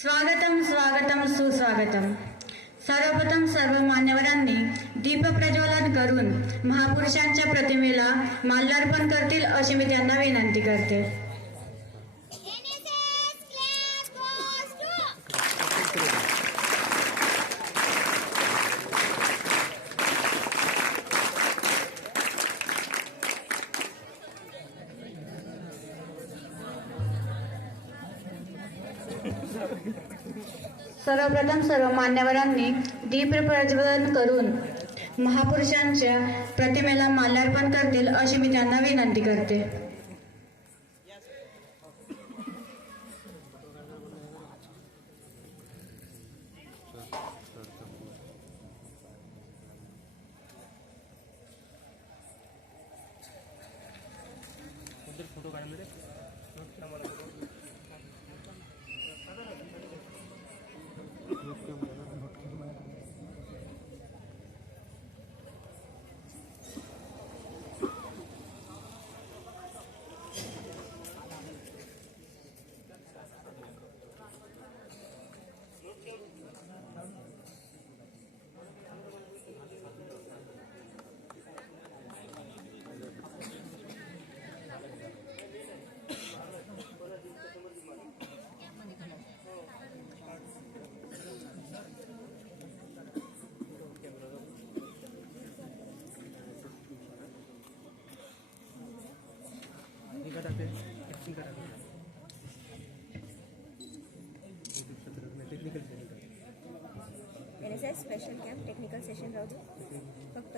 स्वागतम स्वागतम सुस्वागतम। सर्वप्रथम सर्व मान्यवरांनी दीप प्रज्वलन करून महापुरुषांच्या प्रतिमेला माल्यार्पण करतील अशी मी त्यांना विनंती करते। सर्वप्रथम सर्व मान्यवरांनी दीप प्रज्वलन करून महापुरुषांच्या प्रतिमेला माल्यार्पण करतील अशी मी त्यांना विनंती करते। फोटो काढले NSS special camp technical session राहू दे फक्त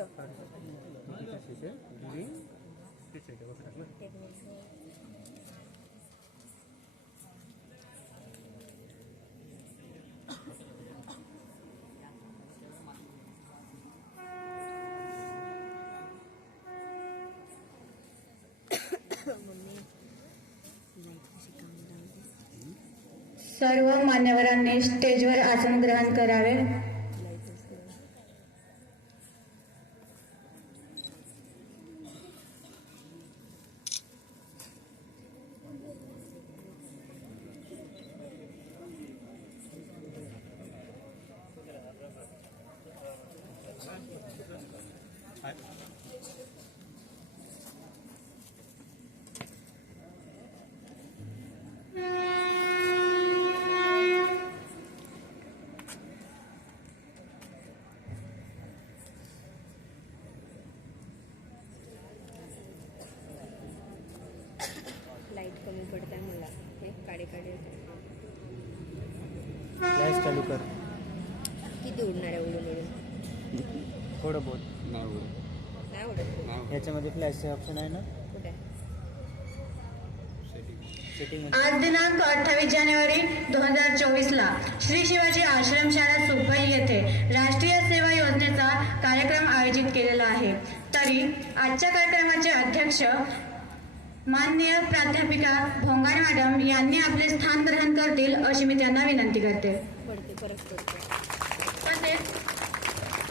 सर्व मान्यवरांनी स्टेजवर आसन ग्रहण करावे। लाईट कमी पडत आहे मला, हे काळे काळे होते। गॅस चालू कर। किती उडणार आहे उडून उडून? थोडं बहुत नाही उडत। याच्यामध्ये फ्लॅशचे ऑप्शन आहे ना, कुठे? सेटिंग आज दिनांक 28 जानेवारी 2024 ला श्री शिवाजी आश्रमशाळा सुपई येथे राष्ट्रीय सेवा योजनेचा कार्यक्रम आयोजित केलेला आहे। तरी आजच्या कार्यक्रमाचे अध्यक्ष माननीय प्राध्यापिका भोंगाड मॅडम यांनी आपले स्थान ग्रहण करतील अशी मी त्यांना विनंती करते। पडते परत पडते।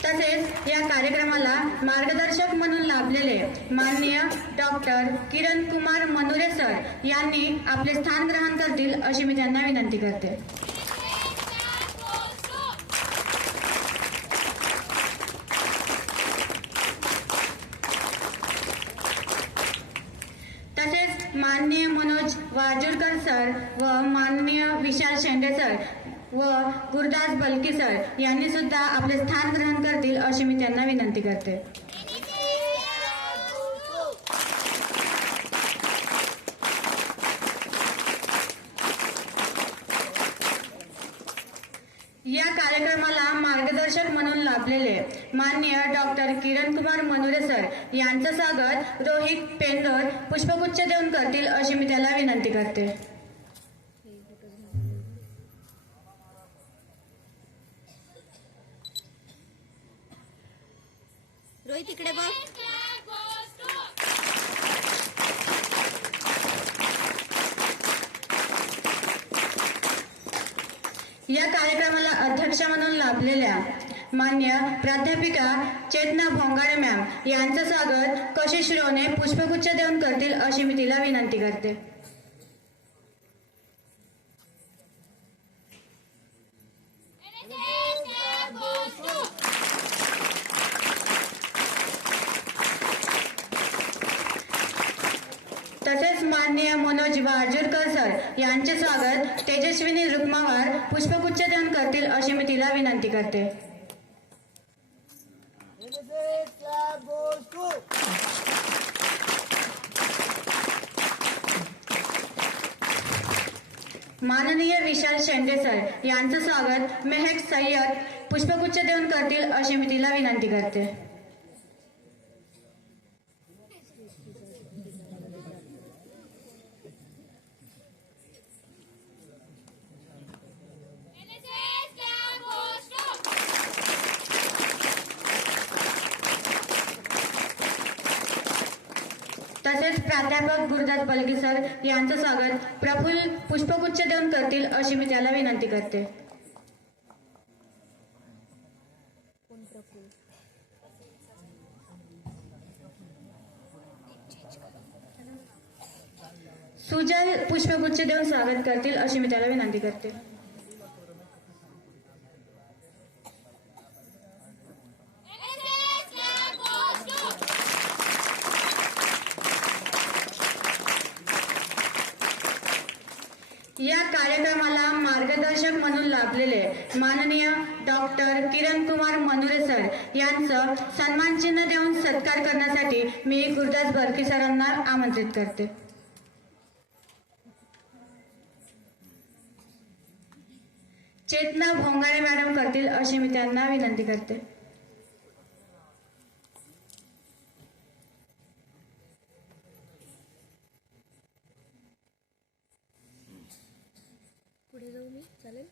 तसेच या कार्यक्रमाला मार्गदर्शक म्हणून लाभलेले माननीय डॉक्टर किरण कुमार मनुरे सर यांनी आपले स्थान ग्रहण करतील अशी मी त्यांना विनंती करते। तसेच माननीय मनोज वाजूरकर सर व माननीय विशाल शेंडे सर व गुरुदास बलकी सर यांनी सुद्धा आपले स्थान ग्रहण करतील अशी मी त्यांना विनंती करते। या कार्यक्रमाला मार्गदर्शक म्हणून लाभलेले माननीय डॉक्टर किरण कुमार मनुरे सर यांचं स्वागत रोहित पेंदोर पुष्पगुच्छ देऊन करतील अशी मी त्याला विनंती करते। रोहित इकडे बघ। या कार्यक्रमाला अध्यक्ष म्हणून लाभलेल्या मान्य प्राध्यापिका चेतना भोंगाडे मॅम यांचं स्वागत कशिश रोने पुष्पगुच्छ देऊन करतील अशी मी तिला विनंती करते। तसेच माननीय मनोज वाजूरकर सर यांचे स्वागत तेजस्विनी रुक्मावार पुष्पगुच्छ देऊन करतील अशी मी तिला विनंती करते. माननीय विशाल शेंडे सर यांचं स्वागत मेहक सय्यद पुष्पगुच्छ देऊन करतील अशी मी तिला विनंती करते. तसेच प्राध्यापक गुरुदास बलगी सर यांचं स्वागत प्रफुल्ल पुष्पगुच्छ देऊन करतील अशी मी त्याला विनंती करते. सुजल पुष्पगुच्छ देऊन स्वागत करतील अशी मी त्याला विनंती करते. या कार्यक्रमाला मार्गदर्शक म्हणून लाभलेले माननीय डॉक्टर किरण कुमार मनुरे सर यांचं सन्मान चिन्ह देऊन सत्कार करण्यासाठी मी गुरुदास बर्की सरांना आमंत्रित करते. चेतना भोंगाळे मॅडम करतील अशी मी त्यांना विनंती करते. पुढे जाऊ मी चालेल.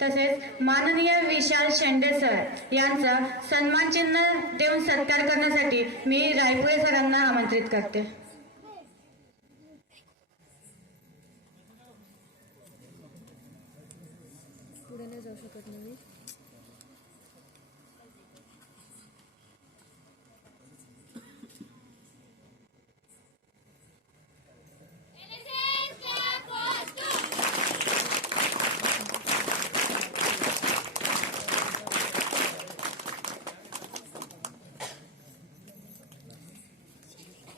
तसेच माननीय विशाल शेंडे सर यांचा सन्मान चिन्ह देऊन सत्कार करण्यासाठी मी रायपुरे सरांना आमंत्रित करते. पुढे नाही जाऊ शकत नाही मी.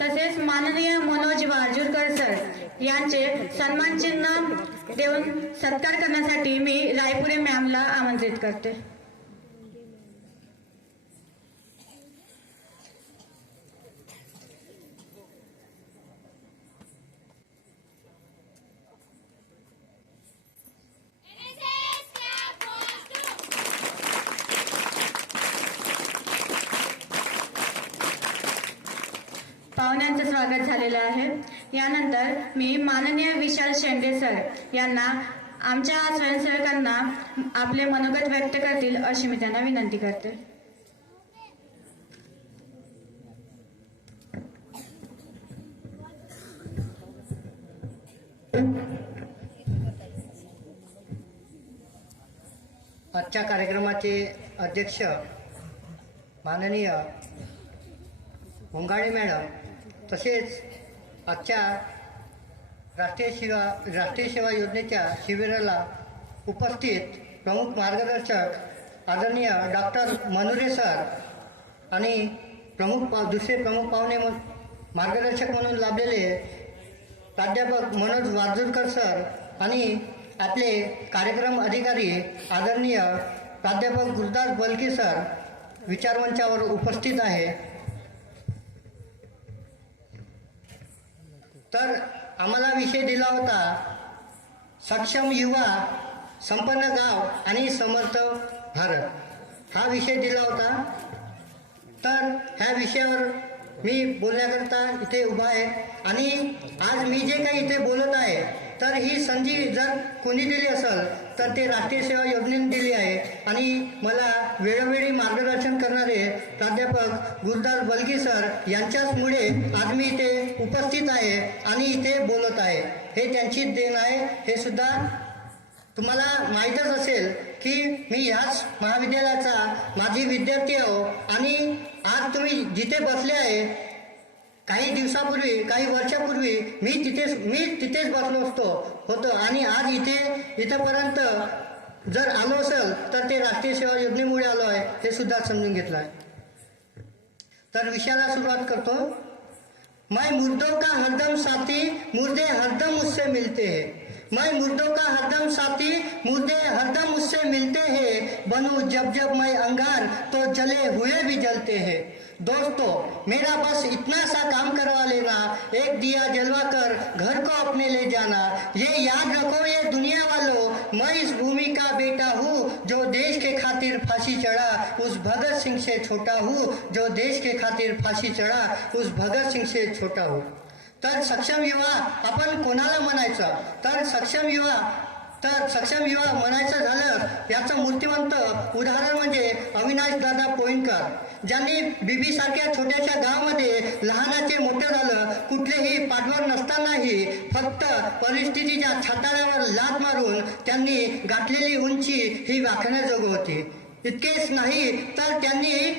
तसेच माननीय मनोज वाजूरकर सर यांचे सन्मान चिन्ह देऊन सत्कार करण्यासाठी मी रायपुरे मॅमला आमंत्रित करते. पाहुण्यांचं स्वागत झालेलं आहे. यानंतर मी माननीय विशाल शेंडे सर यांना आमच्या स्वयंसेवकांना आपले मनोगत व्यक्त करतील अशी मी त्यांना विनंती करते. आजच्या कार्यक्रमाचे अध्यक्ष माननीय भोंगाळे मॅडम, तसेच आजच्या राष्ट्रीय सेवा योजनेच्या शिबिराला उपस्थित प्रमुख मार्गदर्शक आदरणीय डॉक्टर मनुरे सर आणि दुसरे प्रमुख पाहुणे मार्गदर्शक म्हणून लाभलेले प्राध्यापक मनोज वाजूरकर सर आणि आपले कार्यक्रम अधिकारी आदरणीय प्राध्यापक गुरुदास बलकी सर विचारमंचावर उपस्थित आहे. तर आम्हाला विषय दिला होता सक्षम युवा, संपन्न गाव आणि समर्थ भारत, हा विषय दिला होता. तर ह्या विषयावर मी बोलण्याकरता इथे उभा आहे आणि आज मी जे काही इथे बोलत आहे तर ही संधी जर कोणी दिली असेल तर ते राष्ट्रीय सेवा योजनेने दिली आहे आणि मला वेळोवेळी मार्गदर्शन करणारे प्राध्यापक गुरुदास बलगी सर यांच्याचमुळे आज मी इथे उपस्थित आहे आणि इथे बोलत आहे. हे त्यांची देण आहे. हे सुद्धा तुम्हाला माहीतच असेल की मी ह्याच महाविद्यालयाचा माजी विद्यार्थी आहो आणि आज तुम्ही जिथे बसले आहे काही दिवसापूर्वी, काही वर्षापूर्वी मी तिथेच बसलो होतो आणि आज इथपर्यंत जर आलो असेल तर ते राष्ट्रीय सेवा योजनेमुळे आलो आहे, हे सुद्धा समजून घेतलं आहे. तर विषयाला सुरुवात करतो. मैं मुर्दों का हरदम साथी, मुर्दे हरदम मुझसे मिलते हैं. मैं मुर्दों का हरदम साथी, मुर्दे हरदम मुझसे मिलते हैं. बनूं जब जब मैं अंगार तो जले हुए भी जलते हैं. दोस्तों, मेरा बस इतना सा काम करवा लेना, एक दिया जलवा कर घर को अपने ले जाना. ये याद रखो ये दुनिया वालों, मैं इस भूमि का बेटा हूँ जो देश के खातिर फांसी चढ़ा, उस भगत सिंह से छोटा हूँ. जो देश के खातिर फांसी चढ़ा, उस भगत सिंह से छोटा हूँ. तर सक्षम युवा आपण कोणाला म्हणायचं? तर सक्षम युवा म्हणायचं झालं याचं मूर्तिमंत उदाहरण म्हणजे अविनाश दादा पोईनकर, ज्यांनी बीबी सारख्या छोट्याशा गावामध्ये लहानाचे मोठे झालं, कुठलेही पाठबळ नसतानाही फक्त परिस्थितीच्या छाताळ्यावर लाथ मारून त्यांनी गाठलेली उंची ही वाखण्याजोग होती. इतकेच नाही तर त्यांनी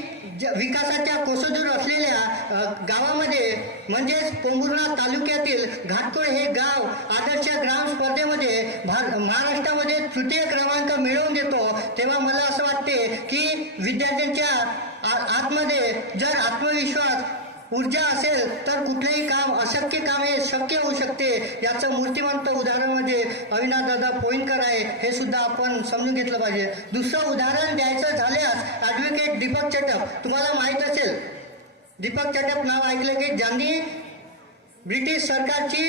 विकासाच्या कोसदूर असलेल्या गावामध्ये म्हणजेच पोंभुर्णा तालुक्यातील घाटकोळ हे गाव आदर्श ग्राम स्पर्धेमध्ये महाराष्ट्रामध्ये तृतीय क्रमांक मिळवून देतो. तेव्हा मला असं वाटते की विद्यार्थ्यांच्या आतमध्ये जर आत्मविश्वास, ऊर्जा असेल तर कुठलेही काम, अशक्य काम हे शक्य होऊ शकते. याचं मूर्तिमंत उदाहरण म्हणजे अविनाशदादा पोईनकर आहे, हे सुद्धा आपण समजून घेतलं पाहिजे. दुसरं उदाहरण द्यायचं झाल्यास ॲडव्होकेट दीपक चटप, तुम्हाला माहीत असेल दीपक चटप नाव ऐकलं की ज्यांनी ब्रिटिश सरकारची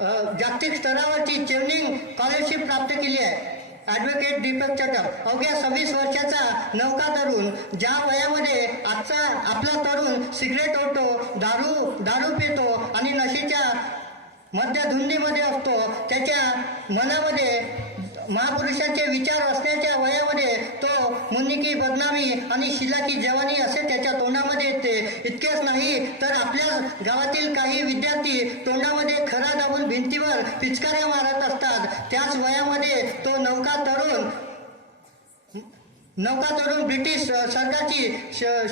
जागतिक स्तरावरची चेवनिंग स्कॉलरशिप प्राप्त केली आहे. ॲडव्होकेट दीपक चटप अवघ्या 26 वर्षाचा नौका तरुण, ज्या वयामध्ये आपला तरुण सिगरेट ओढतो, दारू पितो आणि नशेच्या मध्यधुंदीमध्ये असतो, त्याच्या मनामध्ये महापुरुषांचे विचार असण्याच्या वयामध्ये तो मुन्नी की बदनामी आणि शिला की जवानी असे त्याच्या तोंडामध्ये येते. इतकेच नाही तर आपल्या गावातील काही विद्यार्थी तोंडामध्ये खरा दाबून भिंतीवर पिचकाऱ्या मारत असतात. त्याच वयामध्ये तो नौका तरुण ब्रिटिश सरकारची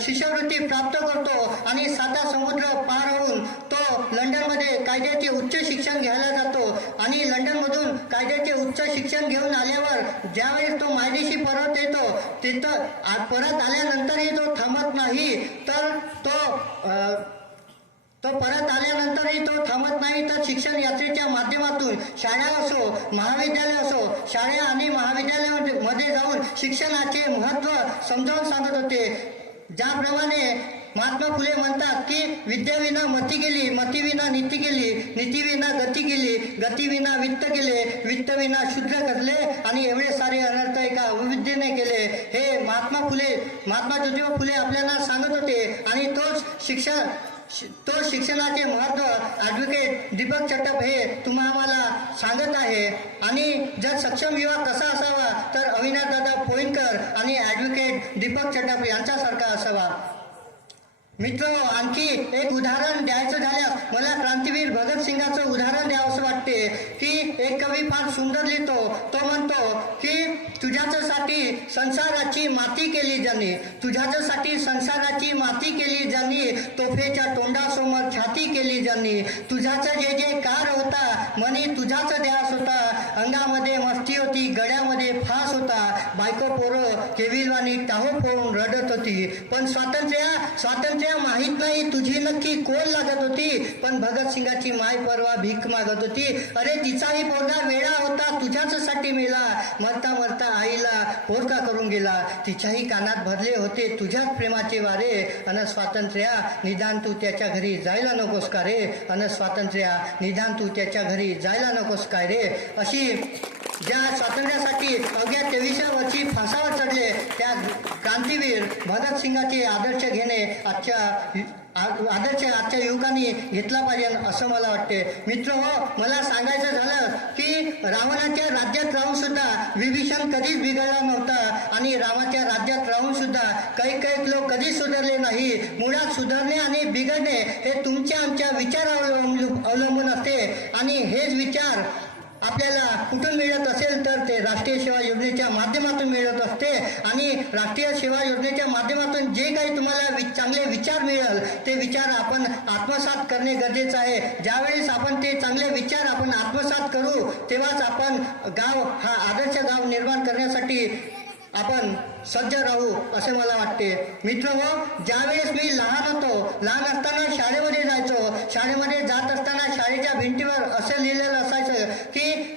शिष्यवृत्ती प्राप्त करतो आणि 7 समुद्र पार होऊन तो लंडनमध्ये कायद्याचे उच्च शिक्षण घ्यायला जातो. आणि लंडनमधून कायद्याचे उच्च शिक्षण घेऊन आल्यावर ज्यावेळेस तो मायदेशी परत येतो, तिथं परत आल्यानंतरही तो थांबत नाही. तर तो परत आल्यानंतरही तो थांबत नाही, तर शिक्षण यात्रेच्या माध्यमातून शाळा असो, महाविद्यालय असो, शाळा आणि महाविद्यालयामध्ये जाऊन शिक्षणाचे महत्त्व समजावून सांगत होते. ज्याप्रमाणे महात्मा फुले म्हणतात की विद्याविना मती गेली, मतीविना नीती गेली, नीतीविना गती गेली, गतीविना वित्त गेले, वित्तविना शूद्र करले आणि एवढे सारे अनर्थ एका अविद्येने केले. हे महात्मा ज्योतिबा फुले आपल्याला सांगत होते. आणि तो शिक्षणाचे महत्त्व ॲडव्होकेट दीपक चटप हे आम्हाला सांगत आहे. आणि जर सक्षम युवा कसा असावा तर अविनाशदादा पोईनकर आणि ॲडव्होकेट दीपक चटप यांच्यासारखा असावा. मित्र, आणखी एक उदाहरण द्यायचं झाल्यास मला क्रांतीवीर भगतसिंगाचं उदाहरण द्यावंसं वाटते की एक कवी फार सुंदर लिहितो. तो म्हणतो की तुझ्यासाठी संसाराची माती केली ज्यांनी, तुझ्यासाठी संसाराची माती केली ज्यांनी, तोफेच्या तोंडासमोर छाती केली ज्यांनी, तुझ्याचं जे जे कार होता मनी तुझाच ध्यास होता, अंगामध्ये मस्ती होती, गळ्यामध्ये फास होता, बायको पोरं केविलवाणी टाहो फोडून रडत होती. पण स्वातंत्र्य माहीत नाही तुझी नक्की कोण लागत होती. पण भगतसिंगाची माय परवा भीक मागत होती. अरे तिचाही पोरगा वेळा होता, तुझ्याचसाठी मेला, मरता मरता आईला पोरका करून गेला. तिच्याही कानात भरले होते तुझ्याच प्रेमाचे वारे. अन स्वातंत्र्या निदान तू त्याच्या घरी जायला नकोस का रे, अन स्वातंत्र्या निदान तू त्याच्या घरी जायला नकोस काय रे. अशी ज्या स्वातंत्र्यासाठी अवघ्या 23व्या वर्षी फासावर चढले त्या क्रांतीवीर भगतसिंगाचे आदर्श घेणे आजच्या युवकांनी घेतला पाहिजे असं मला वाटते. मित्र हो, मला सांगायचं झालं की रावणाच्या राज्यात राहून सुद्धा विभीषण कधीच बिघडला नव्हता. आणि रामाच्या राज्यात राहून सुद्धा काही लोक कधीच सुधारले नाही. मुळात सुधारणे आणि बिघडणे हे तुमच्या आमच्या विचारावर अवलंबून असते. आणि हेच विचार आपल्याला कुठून मिळत असेल तर ते राष्ट्रीय सेवा योजनेच्या माध्यमातून मिळत असते. आणि राष्ट्रीय सेवा योजनेच्या माध्यमातून जे काही तुम्हाला चांगले विचार मिळेल ते विचार आपण आत्मसात करणे गरजेचं आहे. ज्यावेळेस आपण ते चांगले विचार आपण आत्मसात करू तेव्हाच आपण गाव हा आदर्श गाव निर्माण करण्यासाठी आपण सज्ज राहू असे मला वाटते. मित्रहो, ज्यावेळेस मी लहान असताना शाळेमध्ये जायचो. शाळेमध्ये जात असताना शाळेच्या भिंतीवर असं लिहिलेलं असायचं की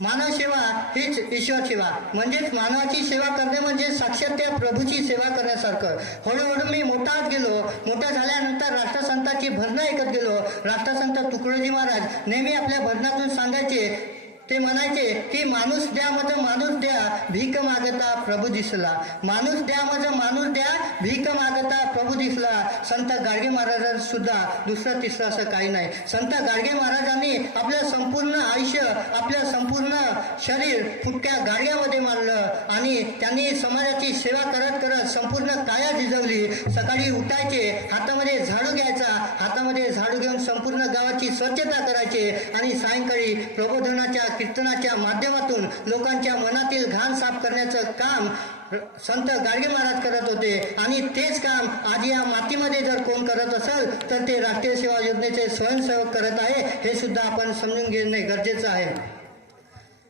मानव सेवा हीच ईश्वर सेवा. म्हणजेच मानवाची सेवा करणे म्हणजे साक्षात त्या प्रभूची सेवा करण्यासारखं. हळूहळू मी मोठा झाल्यानंतर राष्ट्रसंतांची भजनं ऐकत गेलो. राष्ट्रसंत तुकडोजी महाराज नेहमी आपल्या भजनातून सांगायचे, ते म्हणायचे की माणूस द्या मज माणूस द्या, भीक मागता प्रभू दिसला. माणूस द्या मज माणूस द्या, भीक मागता प्रभू दिसला. संत गाडगे महाराज सुद्धा दुसरं तिसरं असं काही नाही. संत गाडगे महाराजांनी आपलं संपूर्ण आयुष्य, आपलं संपूर्ण शरीर फुटक्या गाडग्यामध्ये मारलं आणि त्यांनी समाजाची सेवा करत करत संपूर्ण काया झिजवली. सकाळी उठायचे, हातामध्ये झाडू घ्यायचा, हातामध्ये झाडू घेऊन संपूर्ण गावाची स्वच्छता करायचे आणि सायंकाळी प्रबोधनाच्या कीर्तनाच्या माध्यमातून लोकांच्या मनातील घाण साफ करण्याचं काम संत गाडगे महाराज करत होते. आणि तेच काम आज या मातीमध्ये जर कोण करत असेल तर ते राष्ट्रीय सेवा योजनेचे स्वयंसेवक करत आहे. हे सुद्धा आपण समजून घेणे गरजेचं आहे.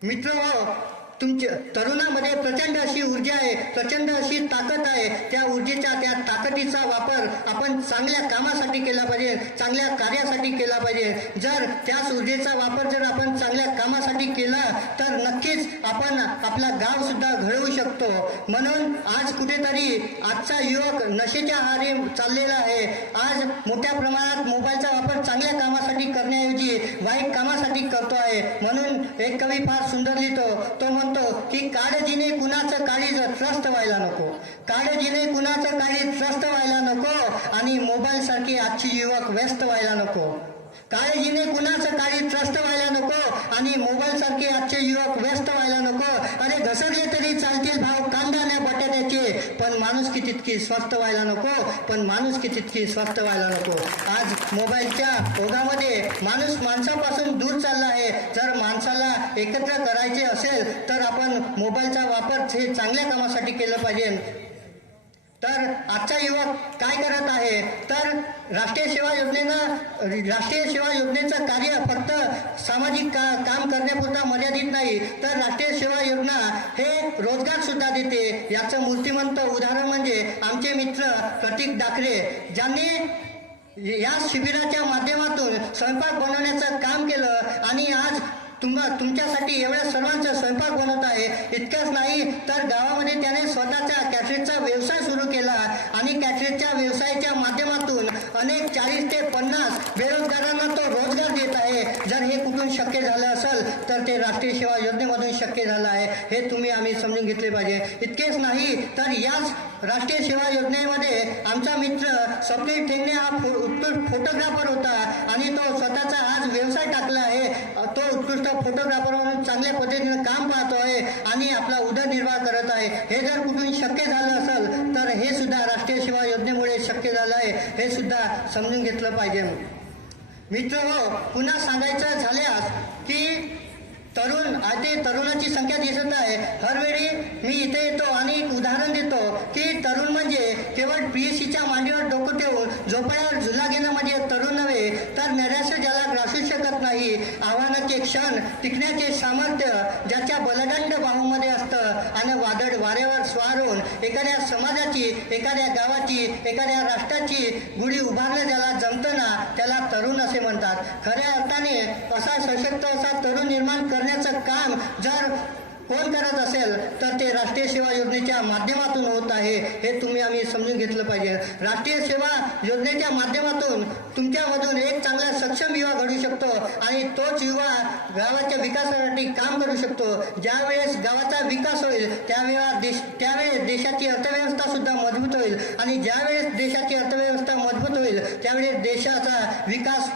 मित्र, तुमच्या तरुणामध्ये प्रचंड अशी ऊर्जा आहे, प्रचंड अशी ताकद आहे. त्या ऊर्जेचा, त्या ताकदीचा वापर आपण चांगल्या कामासाठी केला पाहिजे, चांगल्या कार्यासाठी केला पाहिजे. जर त्याच ऊर्जेचा वापर जर आपण चांगल्या कामासाठी केला तर नक्कीच आपण आपला गाव सुद्धा घडवू शकतो. म्हणून आज कुठेतरी आजचा युवक नशेच्या आहारी चाललेला आहे. आज मोठ्या प्रमाणात मोबाईलचा वापर चांगल्या कामासाठी करण्याऐवजी वाईट कामासाठी करतो आहे. म्हणून एक कवी फार सुंदर लिहितो, तो म्हणतो की काळजीने कुणाचं काळीज त्रस्त व्हायला नको, काळजीने कुणाचं काळीज त्रस्त व्हायला नको आणि मोबाईल सारखी आजची युवक व्यस्त व्हायला नको. काळजीने कुणाचं काळीज त्रस्त व्हायला नको आणि मोबाईल सारखे आजचे युवक व्यस्त व्हायला नको. अरे घसरले तरी चालतील भाव कांदा बटाट्याचे, पण माणुसकी तितकी स्वस्त व्हायला नको, पण माणुसकी तितकी स्वस्त व्हायला नको. आज मोबाईलच्या ओघामध्ये माणूस माणसापासून दूर चालला आहे. जर माणसाला एकत्र करायचे असेल तर आपण मोबाईलचा वापर हे चांगल्या कामासाठी केलं पाहिजे. तर आजचा युवक काय करत आहे तर राष्ट्रीय सेवा योजनेचं कार्य फक्त सामाजिक काम करण्यापुरता मर्यादित नाही, तर राष्ट्रीय सेवा योजना हे रोजगार सुद्धा देते. याचं मूर्तिमंत उदाहरण म्हणजे आमचे मित्र प्रतीक डाकरे, ज्यांनी या शिबिराच्या माध्यमातून स्वयंपाक बनवण्याचं काम केलं आणि आज तुमच्यासाठी एवढ्या सर्वांचा स्वयंपाक बनवत आहे. इतकंच नाही तर गावामध्ये त्याने स्वतःचा कॅटरिंगचा व्यवसाय सुरू केला आणि कॅटरिंगच्या व्यवसायाच्या माध्यमातून अनेक 40 ते 50 बेरोजगारांना तो रोजगार देत आहे. जर हे कुठून शक्य झालं असेल तर ते राष्ट्रीय सेवा योजनेमधून शक्य झालं आहे. हे तुम्ही आम्ही समजून घेतले पाहिजे. इतकेच नाही तर याच राष्ट्रीय सेवा योजनेमध्ये आमचा मित्र स्वप्नील ठेंगणे हा उत्कृष्ट फोटोग्राफर होता आणि तो स्वतःचा आज व्यवसाय टाकला आहे. तो उत्कृष्ट फोटोग्राफर म्हणून चांगल्या पद्धतीने काम पाहतो आहे आणि आपला उदरनिर्वाह करत आहे. हे जर कुठून शक्य झालं असेल तर हे सुद्धा राष्ट्रीय सेवा योजनेमुळे शक्य झालं आहे. हे सुद्धा समजून घेतलं पाहिजे. मित्र हो, पुन्हा सांगायचं झाल्यास की तरुणाची संख्या दिसत आहे. हरवेळी मी इथे येतो आणि एक उदाहरण देतो की तरुण म्हणजे केवळ पीएससीच्या मांडीवर डोकं ठेवून झोपाळ्यावर झुला घेणं म्हणजे तरुण नव्हे, तर नैराश्य ज्याला ग्रासू शकत नाही, आव्हानाचे क्षण टिकण्याचे सामर्थ्य ज्याच्या बलदंड बाहूमध्ये असतं आणि वाऱ्यावर स्वार होऊन एखाद्या समाजाची, एखाद्या गावाची, एखाद्या राष्ट्राची गुढी उभारणं ज्याला जमतं ना त्याला तरुण असे म्हणतात. खऱ्या अर्थाने असा सशक्त असा तरुण निर्माण करण्याचं काम जर कोण करत असेल तर ते राष्ट्रीय सेवा योजनेच्या माध्यमातून होत आहे. हे तुम्ही आम्ही समजून घेतलं पाहिजे. राष्ट्रीय सेवा योजनेच्या माध्यमातून तुमच्यामधून एक चांगला सक्षम युवा घडू शकतो आणि तोच युवा गावाच्या विकासासाठी काम करू शकतो. ज्यावेळेस गावाचा विकास होईल त्यावेळेस देशाची अर्थव्यवस्था सुद्धा मजबूत होईल आणि ज्यावेळेस देशाची अर्थव्यवस्था मजबूत होईल त्यावेळेस देशाचा विकास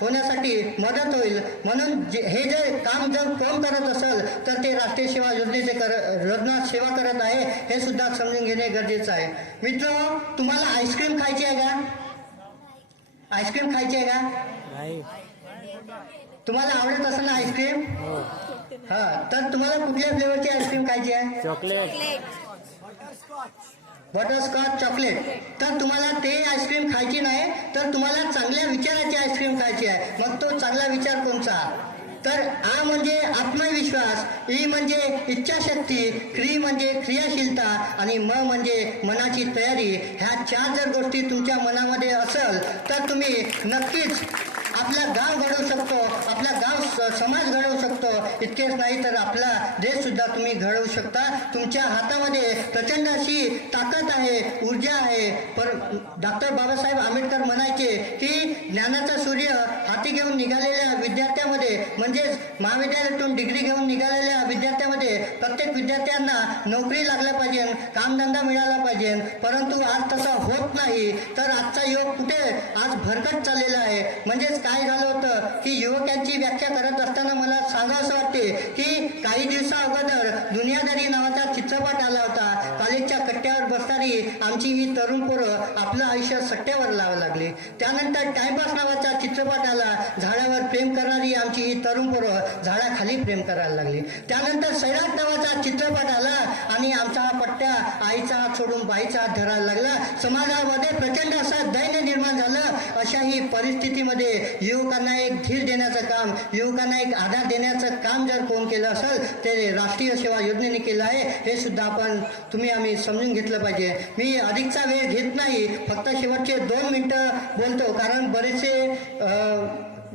होण्यासाठी मदत होईल. म्हणून हे जे काम जर कोण करत असेल तर ते राष्ट्रीय सेवा योजना सेवा करत आहे. हे सुद्धा समजून घेणे गरजेचं आहे. मित्र, तुम्हाला आईस्क्रीम खायची आहे का? आईस्क्रीम खायची आहे का? नाही. तुम्हाला आवडत असेल ना आईस्क्रीम? हो. हा, तर तुम्हाला कुठल्या फ्लेवरची आईस्क्रीम खायची आहे? चॉकलेट. Butterscotch chocolate. तर तुम्हाला ते आईस्क्रीम खायची नाही, तर तुम्हाला चांगल्या विचाराची आईस्क्रीम खायची आहे. मग तो चांगला विचार कोणता? तर आ म्हणजे आत्मविश्वास, ई म्हणजे इच्छाशक्ती, क्री म्हणजे क्रियाशीलता आणि म म्हणजे मनाची तयारी. ह्या 4 जर गोष्टी तुमच्या मनामध्ये असेल तर तुम्ही नक्कीच आपला गाव घडवू शकतो, आपला गाव समाज घडवू शकतो. इतकेच नाही तर आपला देश सुद्धा तुम्ही घडवू शकता. तुमच्या हातामध्ये प्रचंड अशी ताकद आहे, ऊर्जा आहे. पर डॉक्टर बाबासाहेब आंबेडकर म्हणायचे की ज्ञानाचा सूर्य हाती घेऊन निघालेल्या विद्यार्थ्यामध्ये, म्हणजेच महाविद्यालयातून डिग्री घेऊन निघालेल्या विद्यार्थ्यामध्ये प्रत्येक विद्यार्थ्यांना नोकरी लागल्या पाहिजे, कामधंदा मिळाला पाहिजे. परंतु आज तसं होत नाही. तर आजचा योग कुठे आज भरकट चाललेला आहे. म्हणजेच काय झालं होतं की युवकांची व्याख्या करत असताना मला सांगावं वाटते की काही दिवसा अगोदर दुनियादारी नावाचा चित्रपट आला होता. कॉलेजच्या कट्ट्यावर बसणारी आमची ही तरुण पोरं आपलं आयुष्य सट्ट्यावर लावावं लागली. त्यानंतर टाइमपास नावाचा चित्रपट आला. झाडावर प्रेम करणारी आमची ही तरुण पोरं झाडाखाली प्रेम करायला लागली. त्यानंतर सैराट नावाचा चित्रपट आला आणि आमचा हा पट्ट्या आईचा हात सोडून बाईचा हात धरायला लागला. समाजामध्ये प्रचंड असा दैन्य निर्माण झालं. अशा ही परिस्थितीमध्ये युवकांना एक धीर देण्याचं काम, युवकांना एक आधार देण्याचं काम जर कोण केलं असेल ते राष्ट्रीय सेवा योजनेने केलं आहे. हे सुद्धा आम्ही समजून घेतलं पाहिजे. मी अधिकचा वेळ घेत नाही, फक्त शेवटचे 2 मिनिटं बोलतो, कारण बरेचसे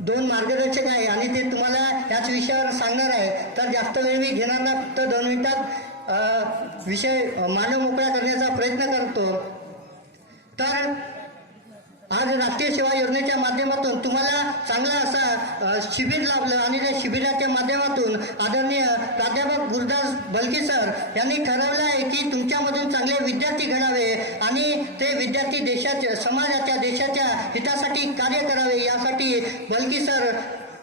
2 मार्गदर्शक आहे आणि ते तुम्हाला याच विषयावर सांगणार आहे. तर जास्त वेळ मी घेणार ना, फक्त 2 मिनिटात विषय मानव मोकळा करण्याचा प्रयत्न करतो. तर आज राष्ट्रीय सेवा योजनेच्या माध्यमातून तुम्हाला चांगला असा शिबिर लाभलं आणि त्या शिबिराच्या माध्यमातून आदरणीय प्राध्यापक गुरुदास बलकी सर यांनी ठरवलं आहे की तुमच्यामधून चांगले विद्यार्थी घडावे आणि ते विद्यार्थी देशाच्या, समाजाच्या, देशाच्या हितासाठी कार्य करावे. यासाठी बलकी सर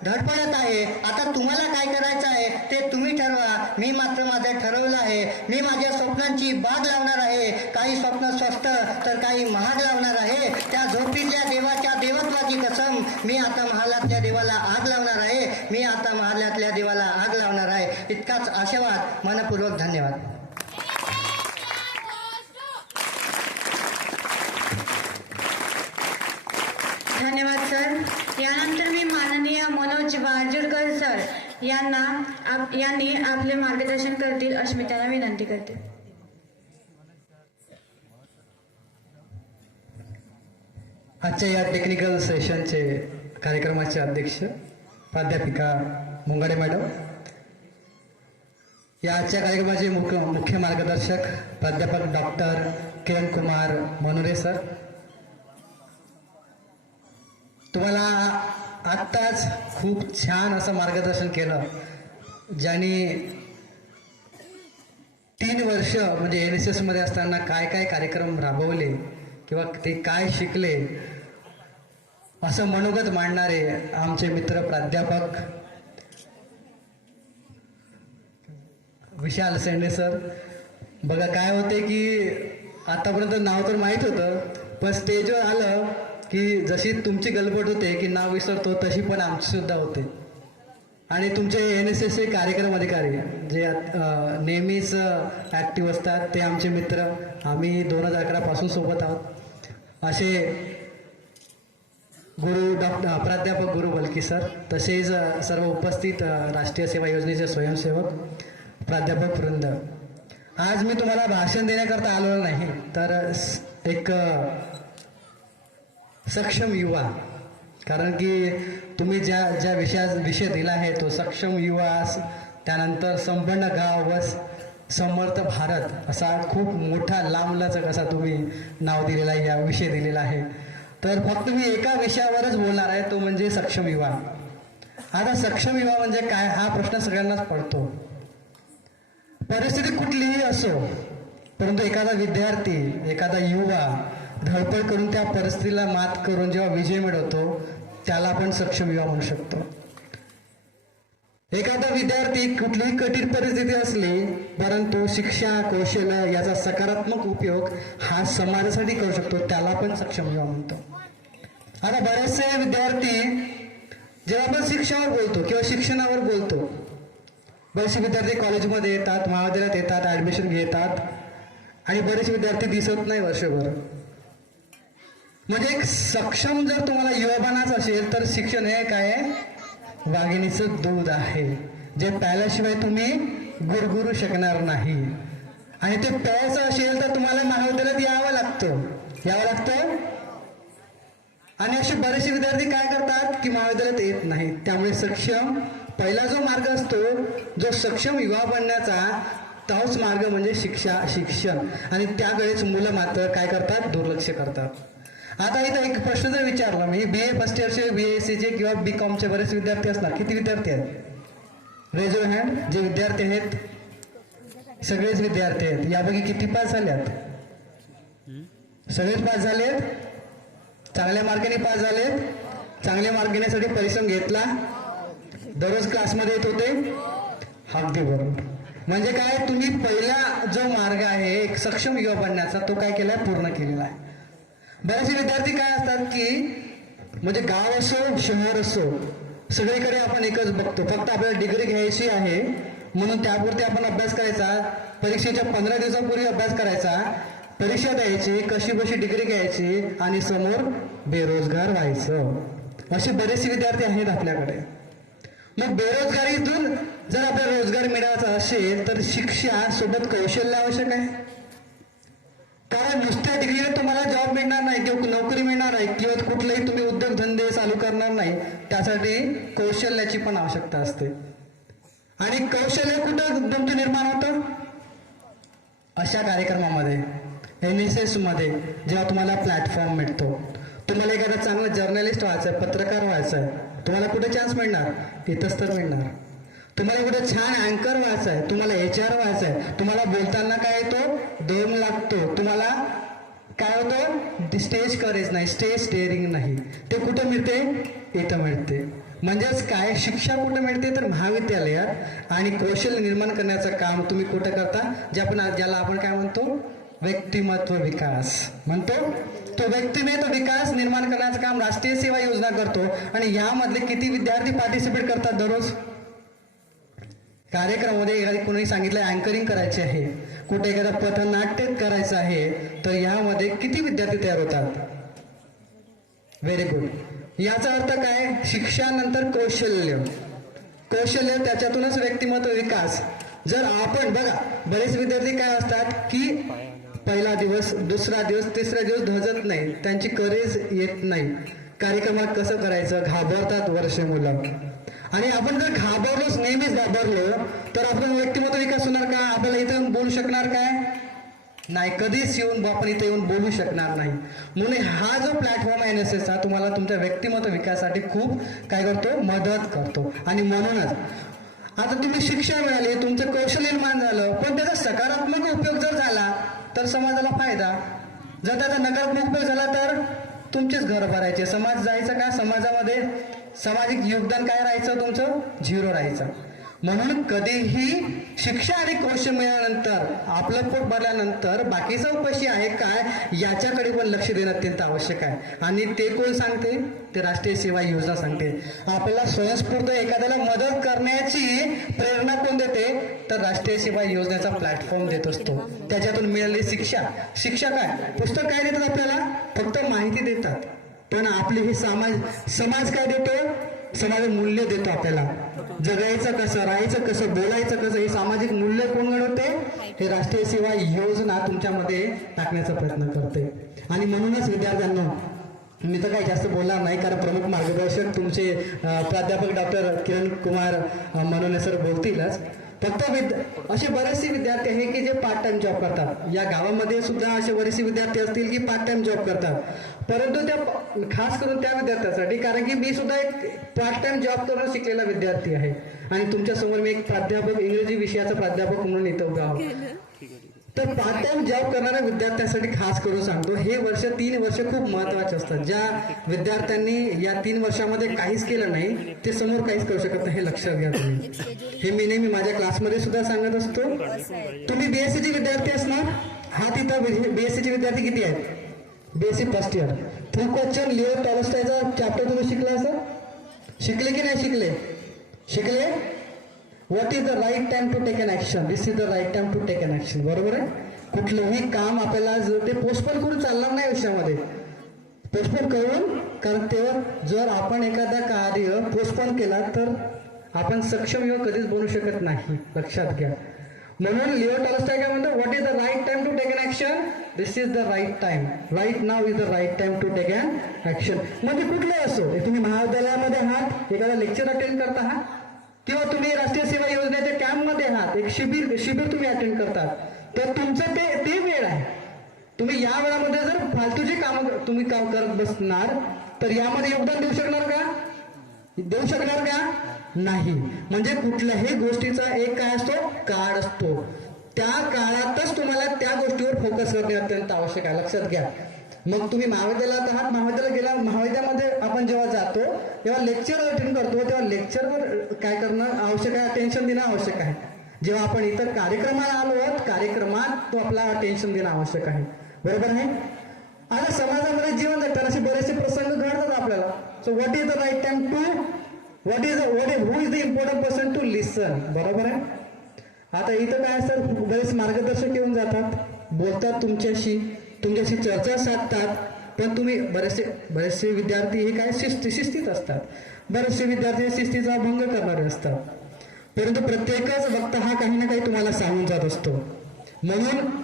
धडपडत आहे. आता तुम्हाला काय करायचं आहे ते तुम्ही ठरवा. मी मात्र माझं ठरवलं आहे. मी माझ्या स्वप्नांची बाग लावणार आहे. काही स्वप्न स्वस्त तर काही महाग लावणार आहे. त्या झोपीतल्या देवाच्या देवत्वाची कसम, मी आता महालातल्या देवाला आग लावणार आहे. मी आता महालातल्या देवाला आग लावणार आहे. इतकाच आशावाद. मनपूर्वक धन्यवाद. धन्यवाद सर. यानंतर मी माननीय मनोज वाजूरकर सर यांनी आपले मार्गदर्शन करतील अशी मी त्यांना विनंती करते. आजच्या या टेक्निकल सेशनचे कार्यक्रमाचे अध्यक्ष प्राध्यापिका मुंगाडे मॅडम, या आजच्या कार्यक्रमाचे मुख्य मार्गदर्शक प्राध्यापक डॉक्टर किरण कुमार मनोरे सर, तुम्हाला आत्ताच खूप छान असं मार्गदर्शन केलं, ज्यांनी 3 वर्ष म्हणजे NSS मध्ये असताना काय काय कार्यक्रम राबवले किंवा ते काय शिकले असं मनोगत मांडणारे आमचे मित्र प्राध्यापक विशाल सेंडे सर. बघा काय होते की आतापर्यंत नाव तर माहीत होतं, पण स्टेजवर आलं की जशी तुमची गलबट होते की नाव विसरतो, तशी पण आमची सुद्धा होते. आणि तुमचे NSS कार्यक्रम अधिकारी जे नेहमीच ॲक्टिव्ह असतात ते आमचे मित्र, आम्ही 2011 पासून सोबत आहोत. असे प्राध्यापक गुरु बलकी सर, तसेच सर्व उपस्थित राष्ट्रीय सेवा योजनेचे स्वयंसेवक प्राध्यापक वृंद. आज मी तुम्हाला भाषण देण्याकरता आलो नाही, तर एक सक्षम युवा, कारण की तुम्ही ज्या विषय दिला आहे तो सक्षम युवा, त्यानंतर संपन्न गाव व समर्थ भारत असा खूप मोठा लांबलचक असा तुम्ही नाव दिलेला आहे, या विषय दिलेला आहे. तर फक्त मी एका विषयावरच बोलणार आहे, तो म्हणजे सक्षम युवा. आता सक्षम युवा म्हणजे काय हा प्रश्न सगळ्यांनाच पडतो. परिस्थिती कुठलीही असो, परंतु एखादा विद्यार्थी, एखादा युवा धडपड करून त्या परिस्थितीला मात करून जेव्हा विजय मिळवतो त्याला आपण सक्षम युवा म्हणू शकतो. एखादा विद्यार्थी कुठलीही कठीण परिस्थिती असली, परंतु शिक्षा, कौशल्य याचा सकारात्मक उपयोग हा समाजासाठी करू शकतो, त्याला पण सक्षम युवा म्हणतो. आता बरेचसे विद्यार्थी जेव्हा आपण शिक्षणावर बोलतो किंवा शिक्षणावर बोलतो, बरेचसे विद्यार्थी कॉलेजमध्ये येतात, महाविद्यालयात येतात, ऍडमिशन घेतात आणि बरेच विद्यार्थी दिसत नाही वर्षभर. म्हणजे एक सक्षम जर तुम्हाला युवा बनायचं असेल तर शिक्षण हे काय आहे? वाघिणीचं दूध आहे, जे प्यायल्याशिवाय तुम्ही गुरगुरू शकणार नाही. आणि ते प्यायचं असेल तर तुम्हाला महाविद्यालयात यावं लागतं. आणि असे बरेचसे विद्यार्थी काय करतात की महाविद्यालयात येत नाहीत. त्यामुळे सक्षम पहिला जो मार्ग असतो, जो सक्षम युवा बनण्याचा, तोच मार्ग म्हणजे शिक्षण. आणि त्यावेळेस मुलं मात्र काय करतात? दुर्लक्ष करतात. आता इथं एक प्रश्न जर विचारला मी, BA फर्स्ट इयरचे, BSc किंवा BCOMचे बरेच विद्यार्थी असणार. किती विद्यार्थी आहेत? Raise your hand. जे विद्यार्थी आहेत सगळेच विद्यार्थी आहेत. यापैकी किती पास झाल्यात? सगळेच पास झालेत. चांगल्या मार्गाने पास झालेत. चांगल्या मार्क घेण्यासाठी परिश्रम घेतला. दररोज क्लासमध्ये येत होते. अगदी बरोबर. म्हणजे काय? तुम्ही पहिला जो मार्ग आहे एक सक्षम युवा बनण्याचा, तो काय केलाय? पूर्ण केलेला आहे. बरेचसे विद्यार्थी काय असतात की म्हणजे गाव असो शहर असो सगळीकडे आपण एकच बघतो, फक्त आपल्याला डिग्री घ्यायची आहे म्हणून त्यापुरती आपण अभ्यास करायचा. परीक्षेच्या 15 दिवसापूर्वी अभ्यास करायचा, परीक्षा द्यायची, कशी बशी डिग्री घ्यायची आणि समोर बेरोजगार व्हायचं. असे बरेचसे विद्यार्थी आहेत आपल्याकडे. मग बेरोजगारीतून जर आपल्याला रोजगार मिळायचा असेल तर शिक्षा सोबत कौशल्य आवश्यक आहे. कारण नुसत्या डिग्रीने तुम्हाला जॉब मिळणार नाही किंवा नोकरी मिळणार नाही किंवा कुठलेही तुम्ही उद्योगधंदे चालू करणार नाही. त्यासाठी कौशल्याची पण आवश्यकता असते. आणि कौशल्य कुठं तुमचं निर्माण होतं? अशा कार्यक्रमामध्ये, NSS मध्ये जेव्हा तुम्हाला प्लॅटफॉर्म मिळतो, तुम्हाला एखादा चांगला जर्नलिस्ट व्हायचं आहे, पत्रकार व्हायचं आहे, तुम्हाला कुठे चान्स मिळणार? इथंच तर मिळणार. तुम्हाला कुठे छान अँकर व्हायचं आहे, तुम्हाला HR व्हायचं आहे, तुम्हाला बोलताना काय येतो? दम लागतो. तुम्हाला काय होतं? स्टेज करेज नाही, स्टेज डेअरिंग नाही. ते कुठे मिळते? इथं मिळते. म्हणजेच काय? शिक्षा कुठे मिळते? तर महाविद्यालयात. आणि कौशल्य निर्माण करण्याचं काम तुम्ही कुठं करता? ज्याला आपण काय म्हणतो? व्यक्तिमत्व विकास म्हणतो. तो व्यक्तिमत्व विकास निर्माण करण्याचं काम राष्ट्रीय सेवा योजना करतो. आणि यामधले किती विद्यार्थी पार्टिसिपेट करतात दररोज? कार्यक्रमामध्ये एखादी कोणी सांगितलं अँकरिंग करायचे आहे, कुठे एखादा पथनाट्य करायचं आहे, तर यामध्ये किती विद्यार्थी तयार होतात? Very good. याचा अर्थ काय? शिक्षणानंतर कौशल्य, त्याच्यातूनच व्यक्तिमत्व विकास. जर आपण बघा, बरेच विद्यार्थी काय असतात की पहिला दिवस, दुसरा दिवस, तिसरा दिवस धजत नाही, त्यांची करेज येत नाही. कार्यक्रमात कसं करायचं? घाबरतात वर्ष मुलं. आणि आपण जर घाबरलोच, नेहमीच घाबरलो, तर आपण व्यक्तिमत्व विकास होणार का? आपल्याला इथं बोलू शकणार काय? नाही. कधीच आपण इथे येऊन बोलू शकणार नाही. म्हणून हा जो प्लॅटफॉर्म आहे NSSचा, तुम्हाला तुमच्या व्यक्तिमत्व विकासासाठी खूप काय करतो? मदत करतो. आणि म्हणूनच आता तुम्ही शिक्षा मिळाली, तुमचं कौशल्य निर्माण झालं, पण त्याचा सकारात्मक उपयोग जर झाला तर समाजाला फायदा. जर त्याचा नकारात्मक उपयोग झाला तर तुमचेच घर भरायचे, समाज जायचं का? समाजामध्ये सामाजिक योगदान काय राहायचं? तुमचं 0 राहायचं. म्हणून कधीही शिक्षा आणि कौशल्य मिळाल्यानंतर, आपलं पोट भरल्यानंतर बाकीचा उपाशी आहे काय याच्याकडे पण लक्ष देणं अत्यंत आवश्यक आहे. आणि ते कोण सांगते? ते राष्ट्रीय सेवा योजना सांगते. आपल्याला स्वयंस्फूर्त एखाद्याला मदत करण्याची प्रेरणा कोण देते? तर राष्ट्रीय सेवा योजनेचा प्लॅटफॉर्म देत असतो. त्याच्यातून मिळालेली शिक्षा काय? पुस्तक काय देतात आपल्याला? फक्त माहिती देतात. पण आपली ही समाज काय देतो? समाज मूल्य देतो आपल्याला. जगायचं कसं, राहायचं कसं, बोलायचं कसं, हे सामाजिक मूल्य कोण घडवते? हे राष्ट्रीय सेवा योजना तुमच्यामध्ये टाकण्याचा प्रयत्न करते. आणि म्हणूनच विद्यार्थ्यांना मी तर काही जास्त बोलणार नाही, कारण प्रमुख मार्गदर्शक तुमचे प्राध्यापक डॉक्टर किरण कुमार मनोने सर बोलतीलच. फक्त असे बरेचसे विद्यार्थी आहे की जे पार्ट टाइम जॉब करतात. या गावामध्ये सुद्धा असे बरेचसे विद्यार्थी असतील की पार्ट टाइम जॉब करतात. परंतु त्या खास करून त्या विद्यार्थ्यांसाठी, कारण की मी सुद्धा एक पार्ट टाइम जॉब करून शिकलेला विद्यार्थी आहे. आणि तुमच्या समोर मी एक प्राध्यापक, इंग्रजी विषयाचा प्राध्यापक म्हणून इथं उभा आहोत. तर पार्ट टाइम जॉब करणाऱ्या विद्यार्थ्यांसाठी खास करून सांगतो, हे 3 वर्ष खूप महत्वाचे असतात. ज्या विद्यार्थ्यांनी या 3 वर्षामध्ये काहीच केलं नाही ते समोर काहीच करू शकत नाही, हे लक्षात घ्या तुम्ही. हे मी नेहमी माझ्या क्लासमध्ये सुद्धा सांगत असतो. तुम्ही BSc चे विद्यार्थी असणार. हा तिथं BSc चे विद्यार्थी किती आहेत? BSc first year. Through question Leo टॉलस्टॉयचा चॅप्टर तुम्ही शिकला असाल. शिकले की नाही शिकले? शिकले? What is the right time to take an action? This is the right time to take an action. बरोबर आहे? कुठलंही काम आपल्याला ते पोस्टपोन करून चालणार नाही आयुष्यामध्ये. पोस्टपोन करून, कारण तेव्हा जर आपण एखादा कार्य पोस्टपोन केला तर आपण सक्षम युवा कधीच बनू शकत नाही. लक्षात घ्या. म्हणून लिओ टॉल्स्टॉय काय म्हणतो? What is the right time to take an action? This is the right time. Right now is the right time to take an action. म्हणजे कुठलंही असो, तुम्ही महाविद्यालयामध्ये आहात, एखादा लेक्चर अटेंड करत आहात, किंवा तुम्ही राष्ट्रीय सेवा योजनेच्या कॅम्पमध्ये आहात, एक शिबिर तुम्ही अटेंड करतात, तर तुमचं ते वेळ आहे. तुम्ही या वेळामध्ये जर फालतूची कामं तुम्ही काम करत बसणार तर यामध्ये योगदान देऊ शकणार का? देऊ शकणार का? नाही. म्हणजे कुठल्याही गोष्टीचा एक काय असतो? काळ असतो. त्या काळातच तुम्हाला त्या गोष्टीवर फोकस करणे अत्यंत आवश्यक आहे. लक्षात घ्या. मग तुम्ही महाविद्यालयात आहात, महाविद्यामध्ये आपण जेव्हा जातो तेव्हा लेक्चर अटेंड करतो, तेव्हा लेक्चरवर काय करणं आवश्यक आहे? अटेन्शन देणं आवश्यक आहे. जेव्हा आपण इतर कार्यक्रमाला आलो आहोत, कार्यक्रमात तो आपला अटेन्शन देणं आवश्यक आहे. बरोबर आहे? आता समाजामध्ये जीवन जगताना असे बरेचसे प्रसंग घडतात आपल्याला. So what is the right time to who is the important person to listen. बरोबर आहे? आता इथं काय असतं, बरेच मार्गदर्शक येऊन जातात, बोलतात तुमच्याशी चर्चा साधतात, पण तुम्ही बरेचसे विद्यार्थी हे काय शिस्तीत असतात. बरेचसे विद्यार्थी शिस्तीचा भंग करणारे असतात. परंतु प्रत्येकच वक्ता हा काही ना काही तुम्हाला सांगून जात असतो. म्हणून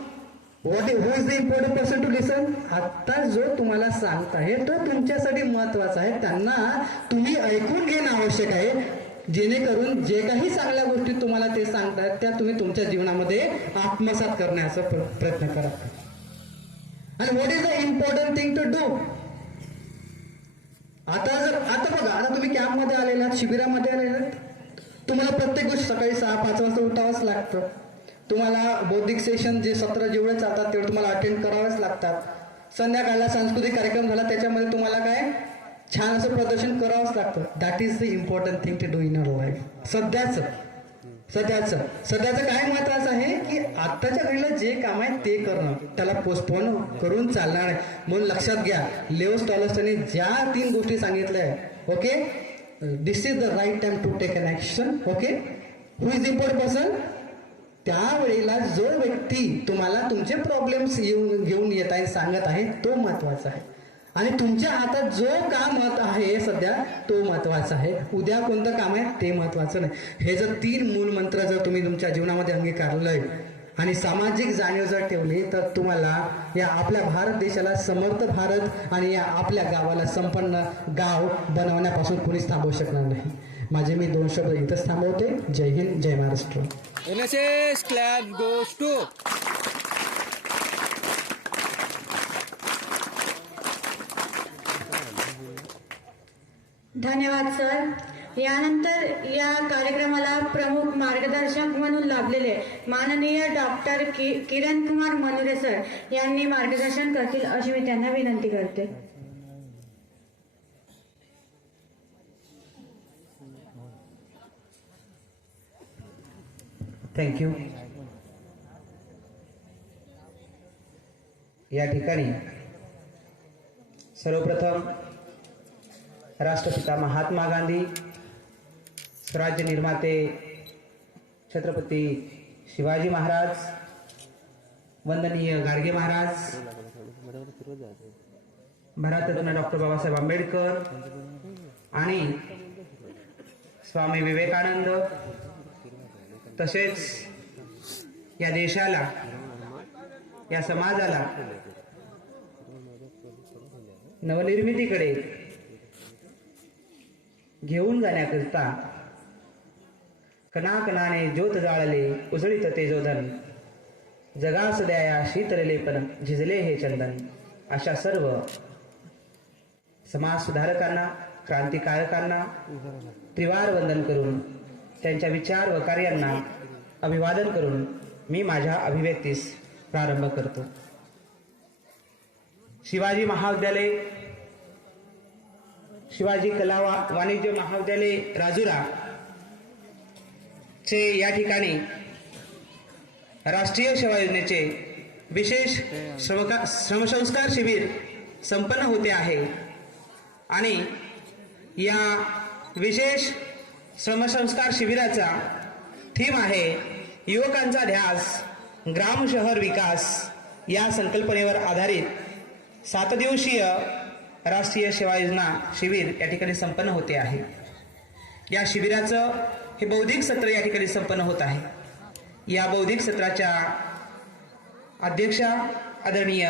who is the important person to listen? आता जो तुम्हाला सांगत आहे तो तुमच्यासाठी महत्वाचा आहे. त्यांना तुम्ही ऐकून घेणं आवश्यक आहे, जेणेकरून जे काही चांगल्या गोष्टी तुम्हाला ते सांगतात त्या तुम्ही तुमच्या जीवनामध्ये आत्मसात करण्याचा प्रयत्न करा. आणि what is the important thing to do? आता बघा, आता तुम्ही कॅम्पमध्ये आलेला, शिबिरामध्ये आलेला, तुम्हाला प्रत्येक गोष्ट सकाळी 6-5 वाजता उठावंच लागतं. तुम्हाला बौद्धिक सेशन जे सत्र जेवढे चालतात तेवढे तुम्हाला अटेंड करावेच लागतात. संध्याकाळला सांस्कृतिक कार्यक्रम झाला, त्याच्यामध्ये तुम्हाला काय छान असं प्रदर्शन करावंच लागतं. That is the important thing to do in your life. सध्याचं काय महत्वाचं आहे की आत्ताच्या घडीला जे काम आहे ते करणं, त्याला पोस्टपोन करून चालणार आहे. म्हणून लक्षात घ्या, लिओ टॉल्स्टॉयने ज्या 3 गोष्टी सांगितल्या आहे, okay, this is the right time to take an action. Okay, who is the important person? त्यावेळेला जो व्यक्ती तुम्हाला तुमचे प्रॉब्लेम्स घेऊन येत आहे, सांगत आहे, तो महत्वाचा आहे. आणि तुमच्या हातात जो काम आहे सध्या तो महत्वाचा आहे. उद्या कोणतं काम आहे ते महत्वाचं नाही. हे जर 3 मूल मंत्र जर तुम्ही तुमच्या जीवनामध्ये अंगीकारलंय आणि सामाजिक जाणीव जर ठेवली तर तुम्हाला या आपल्या भारत देशाला समर्थ भारत आणि या आपल्या गावाला संपन्न गाव बनवण्यापासून कुणीच थांबवू शकणार नाही. माझे मी 2 शब्द इथंच थांबवते. जय हिंद, जय Maharashtra. NSS clap goes to धन्यवाद सर. यानंतर या कार्यक्रमाला प्रमुख मार्गदर्शक म्हणून लाभलेले माननीय डॉक्टर किरण कुमार मनुरे सर यांनी मार्गदर्शन करतील अशी मी त्यांना विनंती करते. थँक्यू. या ठिकाणी सर्वप्रथम राष्ट्रपिता महात्मा गांधी, स्वराज्य निर्माते छत्रपती शिवाजी महाराज, वंदनीय गाडगे महाराज, भारतरत्न डॉक्टर बाबासाहेब आंबेडकर आणि स्वामी विवेकानंद, तसेच या देशाला, या समाजाला नवनिर्मितीकडे घेऊन जाण्याकरिता कणाकणाने ज्योत जाळले उजळीत तेजोधन, जगास द्याया शीतलले पण झिजले हे चंदन, अशा सर्व समाज सुधारकांना, क्रांतिकारकांना त्रिवार वंदन करून त्यांच्या विचार व कार्यांना अभिवादन करून मी माझ्या अभिव्यक्तीस प्रारंभ करतो. शिवाजी महाविद्यालय, शिवाजी कला वाणिज्य महाविद्यालय राजुरा चे या ठिकाणी राष्ट्रीय सेवा योजनेचे विशेष श्रमसंस्कार शिबिर संपन्न होते आहे. आणि या विशेष श्रमसंस्कार शिबिराचा थीम आहे युवकांचा ध्यास ग्राम शहर विकास या संकल्पनेवर आधारित 7 दिवसीय राष्ट्रीय सेवा योजना शिबिर या ठिकाणी संपन्न होते आहे. या शिबिराचं हे बौद्धिक सत्र या ठिकाणी संपन्न होत आहे. या बौद्धिक सत्राच्या अध्यक्षा आदरणीय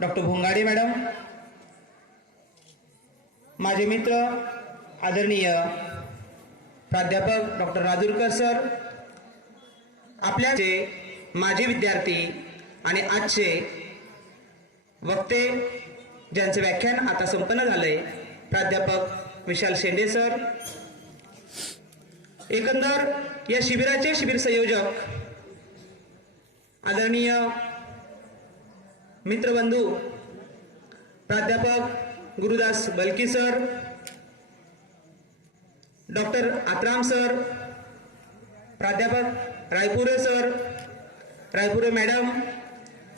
डॉक्टर भोंगाडे मॅडम, माझे मित्र आदरणीय प्राध्यापक डॉक्टर राजूरकर सर, आपल्याचे माजी विद्यार्थी आणि आजचे वक्ते ज्यांचे व्याख्यान आता संपन्न झालंय, प्राध्यापक विशाल शेंडे सर, एकंदर या शिबिराचे शिबिर संयोजक आदरणीय मित्रबंधू प्राध्यापक Gurudas Balki sir, doctor Atram sir, प्राध्यापक रायपुरे सर, रायपुरे मॅडम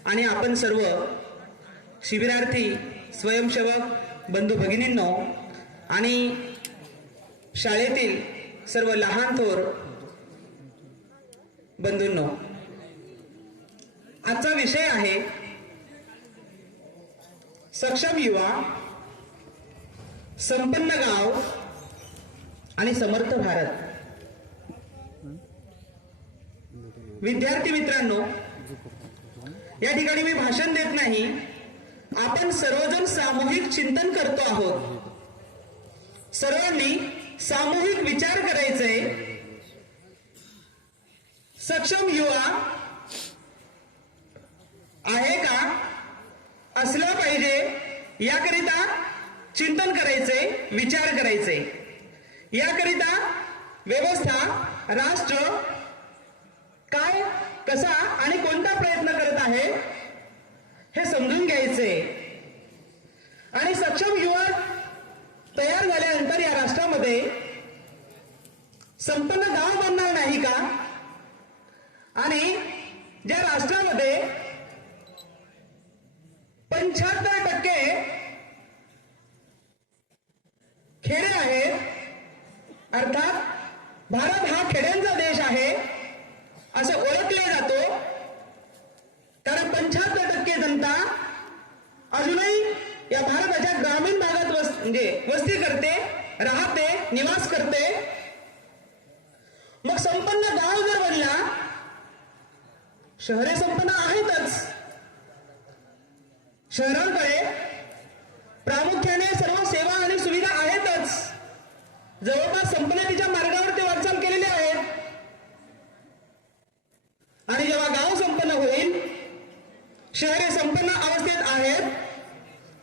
आणि आपण सर्व शिबिरार्थी स्वयंसेवक बंधू भगिनींनो आणि शाळेतील सर्व लहान थोर बंधूंनो, आजचा विषय आहे सक्षम युवा, संपन्न गाव आणि समर्थ भारत. विद्यार्थी मित्रांनो, या ठिकाणी मी भाषण देत नाही, आपण सर्वजण सामूहिक चिंतन करतो आहोत. सर्वांनी सामूहिक विचार करायचे. सक्षम युवा आहे का, असला पाहिजे याकरिता चिंतन करायचे, विचार करायचे. याकरिता व्यवस्था, राष्ट्र काय, कसा आणि कोणता प्रयत्न करत आहे हे समजून घ्यायचे. आणि सक्षम युवा तयार झाल्यानंतर या राष्ट्रामध्ये संपन्न गाव बनणार नाही का? आणि ज्या राष्ट्रामध्ये 75% खेडे आहेत, अर्थात भारत हा खेड्यांचा देश आहे असं ओळखले जातो, कारण 75% जनता अजूनही या भारताच्या ग्रामीण भागात वस्ती करते, राहते, निवास करते. मग संपन्न गाव जर बनला, शहरे संपन्न आहेतच, शहरांकडे प्रामुख्याने सर्व सेवा आणि सुविधा आहेतच, जवळपास संपन्नतेच्या मार्गावर ते वाटचाल केलेले आहेत. आणि जेव्हा गाव संपन्न होईल, शहरे संपन्न अवस्थेत आहेत,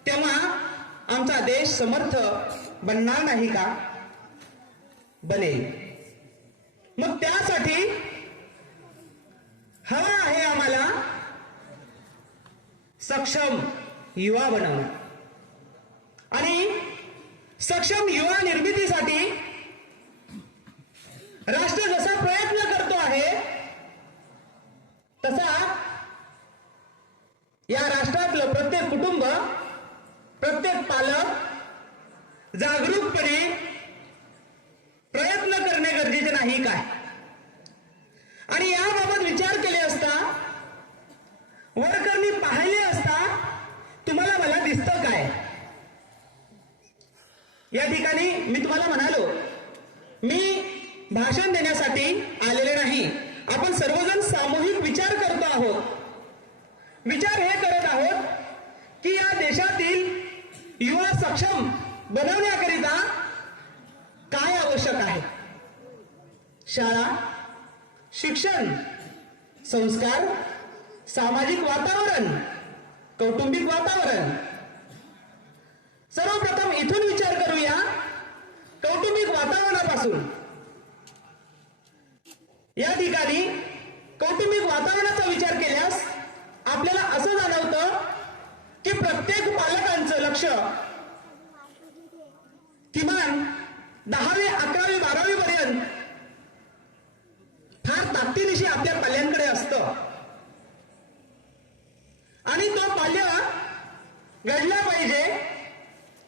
तेव्हा आमचा देश समर्थ बनणार नाही का? बनेल. मग त्यासाठी हवा आहे आम्हाला सक्षम युवा बनवणं. आणि सक्षम युवा निर्मितीसाठी राष्ट्र जसा प्रयत्न करतो आहे, तसा या राष्ट्रातलं प्रत्येक कुटुंब, प्रत्येक पालक जागरूकपणे प्रयत्न करणे गरजेचे नाही काय? आणि याबाबत विचार केले असता, वरकरणी पाहिले असता तुम्हाला मला दिसतं काय? या ठिकाणी मी तुम्हाला म्हणालो, मी भाषण देण्यासाठी आलेले नाही. आपण सर्वजण सामूहिक विचार करतो आहोत. विचार हे करत आहोत की या देशातील युवा सक्षम बनवण्याकरिता काय आवश्यक आहे. शाळा, शिक्षण, संस्कार, सामाजिक वातावरण, कौटुंबिक वातावरण. सर्वप्रथम इथून विचार करूया, कौटुंबिक वातावरणापासून. या ठिकाणी कौटुंबिक वातावरणाचा विचार केल्यास आपल्याला असं जाणवतं की प्रत्येक पालकांचं लक्ष किमान 10वी, 11वी, 12वी पर्यंत फार ताकदीनिशी आपल्या पाल्यांकडे असतं. आणि तो पाल्य घडला पाहिजे,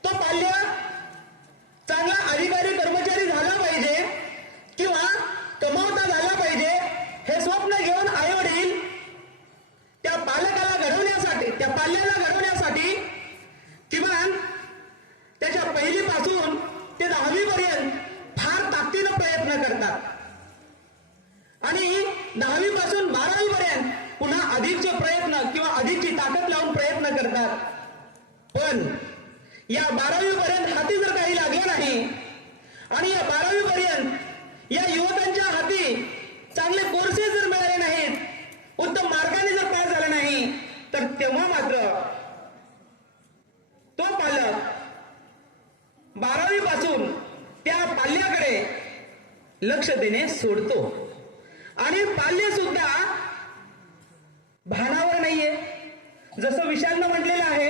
तो पाल्य चांगला अधिकारी कर्मचारी पण या 12वी पर्यंत हाती जर काही लागलं नाही आणि या 12वी पर्यंत या युवकांच्या हाती चांगले कोर्सेस जर मिळाले नाहीत, उत्तम मार्गाने जर पास झाला नाही, तर तेव्हा मात्र तो पालक 12वी पासून त्या पाल्याकडे लक्ष देणे सोडतो आणि पाल्य सुद्धा भानावर नाहीये. जसं विशालनं म्हटलेलं आहे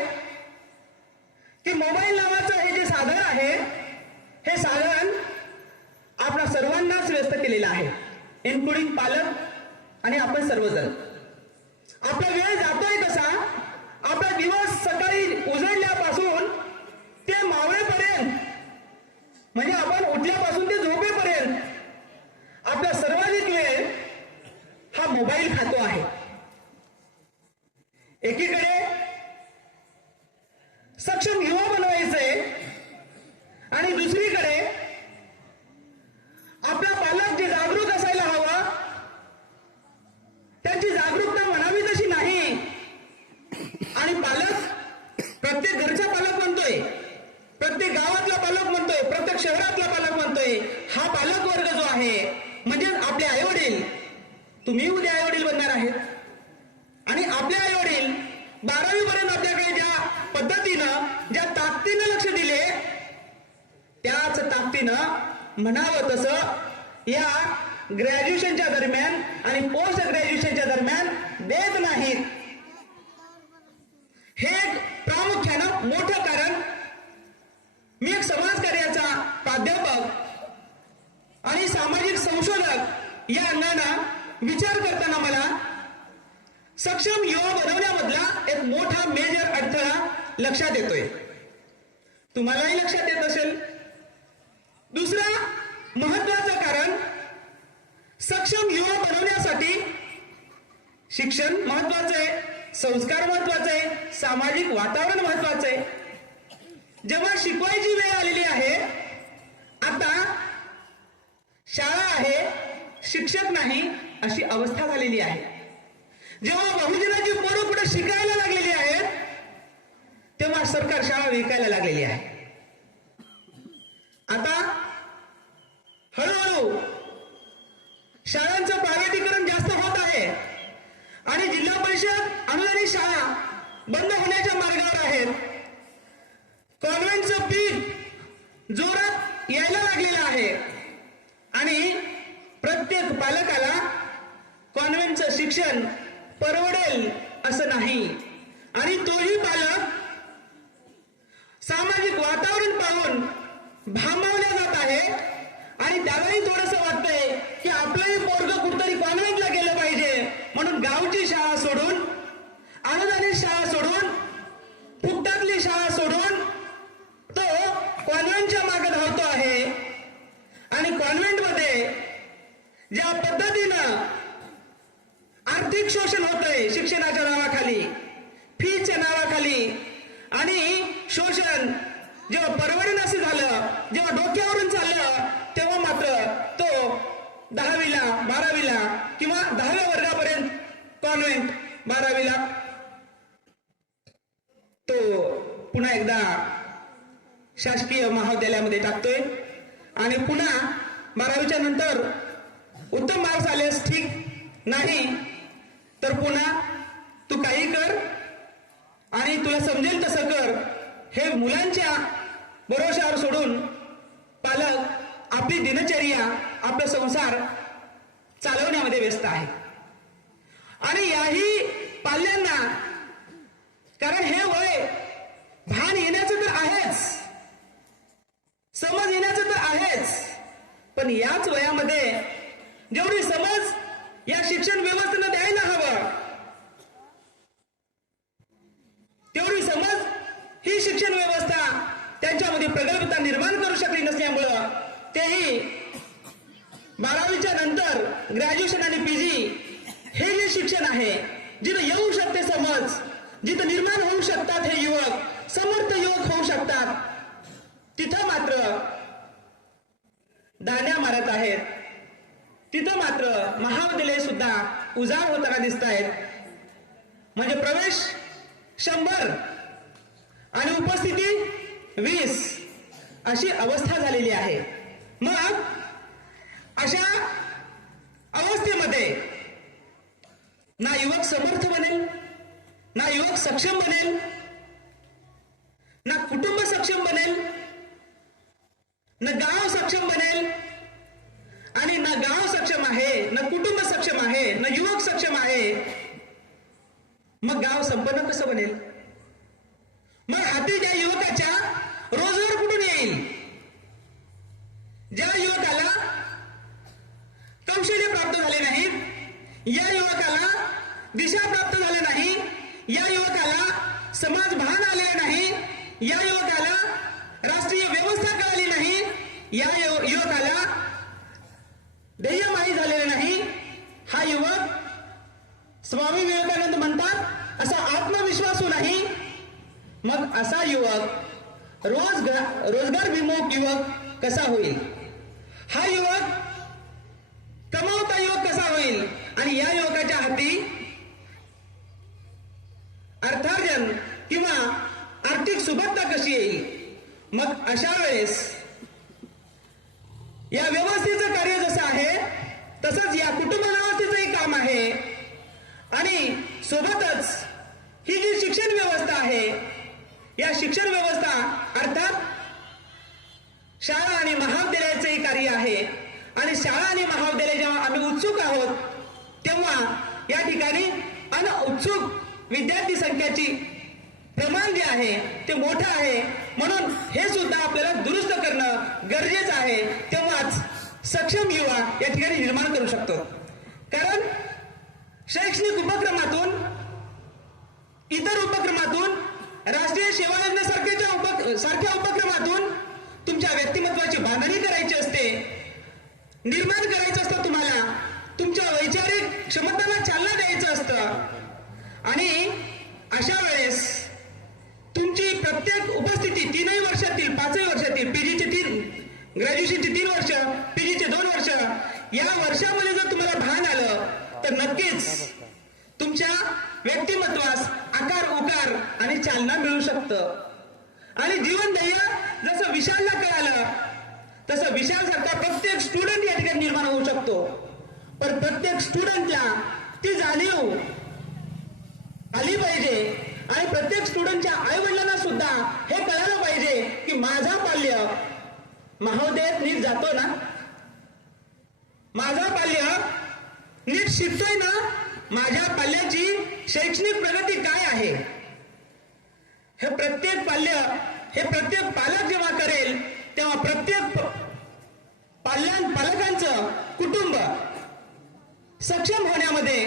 की मोबाईल नावाचं हे जे साधन आहे, हे साधन आपल्या सर्वांनाच व्यस्त केलेलं आहे, इन्क्लुडिंग पालक आणि आपण सर्वजण. आपला वेळ जातोय कसा, आपला दिवस सकाळी उजळल्यापासून ते मावळेपर्यंत, म्हणजे आपण उठल्यापासून ते झोपेपर्यंत आपला सर्वाधिक वेळ हा मोबाईल खातो आहे. एकीकडे सक्षम युवा बनवायचे आणि दुसरीकडे आपला पालक जे जागरूक असायला हवा, त्यांची जागरूकता म्हणावी तशी नाही. आणि पालक प्रत्येक घरचा पालक म्हणतोय, प्रत्येक गावातला पालक म्हणतोय, प्रत्येक शहरातला पालक म्हणतोय, हा पालक वर्ग जो आहे म्हणजे आपले आई वडील, तुम्ही उद्या आई वडील बनणार आहेत. आणि आपले आई वडील 12वी पर्यंत आपल्याकडे ज्या पद्धतीनं, ज्या ताकदीनं लक्ष दिले, त्याच ताकदीनं म्हणावं तसं या ग्रॅज्युएशनच्या दरम्यान आणि पोस्ट ग्रॅज्युएशनच्या दरम्यान देत नाहीत. हे एक प्रामुख्यानं मोठं कारण. मी एक समाजकार्याचा प्राध्यापक आणि सामाजिक संशोधक या अंगानं विचार करताना मला सक्षम युवा बनवण्यामधला एक मोठा मेजर अडथळा लक्षात येतोय. तुम्हालाही लक्षात येत असेल. दुसरा महत्वाचं कारण, सक्षम युवा बनवण्यासाठी शिक्षण महत्वाचं आहे, संस्कार महत्वाचे आहे, सामाजिक वातावरण महत्वाचं आहे. जेव्हा शिकवायची वेळ आलेली आहे, आता शाळा आहे, शिक्षक नाही अशी अवस्था झालेली आहे. जेव्हा बहुजनाची पोरं कुठे शिकायला लागलेली आहेत, तेव्हा सरकार शाळा विकायला लागलेली आहे. आता हळूहळू शाळांचं प्रायव्हेटीकरण जास्त होत आहे आणि जिल्हा परिषद अनुदानित शाळा बंद होण्याच्या मार्गावर आहेत. कॉन्व्हेंटचं पीक जोरात यायला लागलेलं आहे आणि प्रत्येक पालकाला कॉन्व्हेंटचं शिक्षण परवडेल असं नाही. आणि तोही पालक सामाजिक वातावरण पाहून भांबावल्या जात आहे आणि त्यालाही थोडंसं वाटतंय की आपलंही पोरगं कुठतरी कॉन्व्हेंटला गेलं पाहिजे, म्हणून गावची शाळा सोडून, अनुदानित शाळा सोडून, फुकटातली शाळा सोडून तो कॉन्व्हेंटच्या मागे धावतो आहे. आणि कॉन्व्हेंटमध्ये ज्या पद्धतीनं आर्थिक शोषण होतंय शिक्षणाच्या नावाखाली, फीच्या नावाखाली, आणि शोषण जेव्हा परवडण्याचं झालं, जेव्हा डोक्यावरून चाललं, तेव्हा मात्र तो 10वीला 12वीला किंवा 10व्या वर्गापर्यंत कॉन्व्हेंट, 12वीला तो पुन्हा एकदा शासकीय महाविद्यालयामध्ये टाकतोय आणि पुन्हा 12वीच्या नंतर उत्तम मार्क्स आलेस ठीक, नाही तर पुन्हा तू काही कर आणि तुला समजेल तसं कर, हे मुलांच्या भरोशावर सोडून पालक आपली दिनचर्या, आपला संसार चालवण्यामध्ये व्यस्त आहे. आणि याही पाल्यांना, कारण हे वय भान येण्याचं तर आहेच, समज येण्याचं तर आहेच, पण याच वयामध्ये जेवढी समज या शिक्षण व्यवस्थेनं द्यायला हवं, तेवढी समज ही शिक्षण व्यवस्था त्यांच्यामध्ये प्रगल्भता निर्माण करू शकली नसल्यामुळं तेही 12वीच्या नंतर ग्रॅज्युएशन आणि पीजी हे जे शिक्षण आहे, जिथं येऊ शकते समज, जिथं निर्माण होऊ शकतात हे युवक, समर्थ युवक होऊ शकतात, तिथं मात्र दांड्या मारत आहेत. तिथं मात्र महाविद्यालय सुद्धा उजाड होताना दिसत आहेत. म्हणजे प्रवेश 100 आणि उपस्थिती 20 अशी अवस्था झालेली आहे. मग अशा अवस्थेमध्ये ना युवक समर्थ बनेल, ना युवक सक्षम बनेल, ना कुटुंब सक्षम बनेल, ना गाव सक्षम बनेल, आणि ना गाव सक्षम आहे, ना कुटुंब सक्षम आहे, ना युवक सक्षम आहे. मग गाव संपन्न कसं बनेल? मग हाती ज्या युवकाच्या रोजगार कुठून येईल? ज्या युवकाला कौशल्य प्राप्त झाले नाहीत, या युवकाला दिशा प्राप्त झाली नाही, या युवकाला समाज भान आलेले नाही, या युवकाला राष्ट्रीय व्यवस्था कळाली नाही, या युवकाला ध्येय माहीत झालेलं नाही, हा युवक स्वामी विवेकानंद म्हणतात असा आत्मविश्वासू नाही. मग असा युवक रोजगार विमुख युवक कसा होईल? हा युवक कमावता युवक कसा होईल? आणि या युवकाच्या हाती अर्थार्जन किंवा आर्थिक सुबत्ता कशी येईल? मग अशा वेळेस या व्यवस्थेचं कार्य जसं आहे तसंच या कुटुंब व्यवस्थेचंही काम आहे. आणि सोबतच ही जी शिक्षण व्यवस्था आहे, या शिक्षण व्यवस्था अर्थात शाळा आणि महाविद्यालयाचंही कार्य आहे. आणि शाळा आणि महाविद्यालय जेव्हा आम्ही उत्सुक आहोत तेव्हा या ठिकाणी अनउत्सुक विद्यार्थी संख्येची प्रमाण जे आहे ते मोठं आहे. म्हणून हे सुद्धा आपल्याला दुरुस्त करणं गरजेचं आहे. तेव्हाच सक्षम युवा या ठिकाणी निर्माण करू शकतो. कारण शैक्षणिक उपक्रमातून, इतर उपक्रमातून, राष्ट्रीय सेवा योजनेसारख्या उपक्रमातून तुमच्या व्यक्तिमत्वाची बांधणी करायची असते, निर्माण करायचं असतं तुम्हाला, तुमच्या वैचारिक क्षमतांना चालना द्यायचं असतं. आणि अशा वेळेस तुमची प्रत्येक उपस्थिती 3 वर्षातील, 5 वर्षातील, पीजीचे 3, ग्रॅज्युएशनचे 3 वर्ष, पीजीचे 2 वर्ष, या वर्षामध्ये जर तुम्हाला भान आलं तर नक्कीच तुमच्या व्यक्तिमत्वास आकार उकार आणि चालना मिळू शकतं. आणि जीवन ध्येय जसं विशालला कळालं तसं विशालसारखा प्रत्येक स्टुडंट या ठिकाणी निर्माण होऊ शकतो. पण प्रत्येक स्टुडंटला ती जाणीव आली पाहिजे. आणि प्रत्येक स्टुडंटच्या आई वडिलांना सुद्धा हे कळायला पाहिजे की माझा बाल्य महाविद्यालयात नीट जातो ना, माझा बाल्य नीट शिकतोय ना, माझ्या पाल्याची शैक्षणिक प्रगती काय आहे, हे प्रत्येक पालक जेव्हा करेल तेव्हा प्रत्येक पालकांचं कुटुंब सक्षम होण्यामध्ये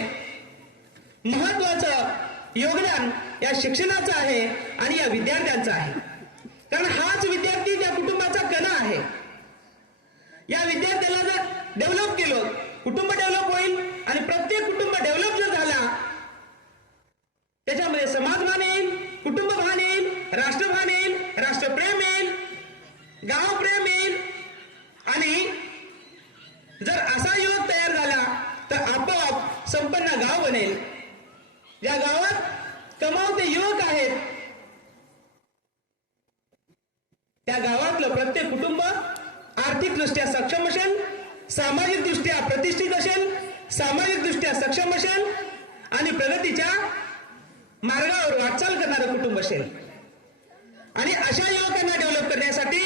महत्वाचं योगदान या शिक्षणाचं आहे आणि या विद्यार्थ्यांचं आहे. कारण हाच विद्यार्थी त्या कुटुंबाचा कणा आहे. या विद्यार्थ्याला जर डेव्हलप केलं, कुटुंब डेव्हलप होईल. आणि प्रत्येक कुटुंब डेव्हलप जर झाला त्याच्यामध्ये समाजभान येईल, कुटुंब भान येईल, राष्ट्रभान येईल, राष्ट्रप्रेम येईल, गावप्रेम येईल. आणि जर असा युवक तयार झाला तर आपोआप संपन्न गाव बनेल. ज्या गावात कमावते युवक आहेत त्या गावातलं प्रत्येक कुटुंब आर्थिकदृष्ट्या सक्षम असेल, सामाजिकदृष्ट्या प्रतिष्ठित असेल, सामाजिकदृष्ट्या सक्षम असेल आणि प्रगतीच्या मार्गावर वाटचाल करणारं कुटुंब असेल. आणि अशा युवकांना डेव्हलप करण्यासाठी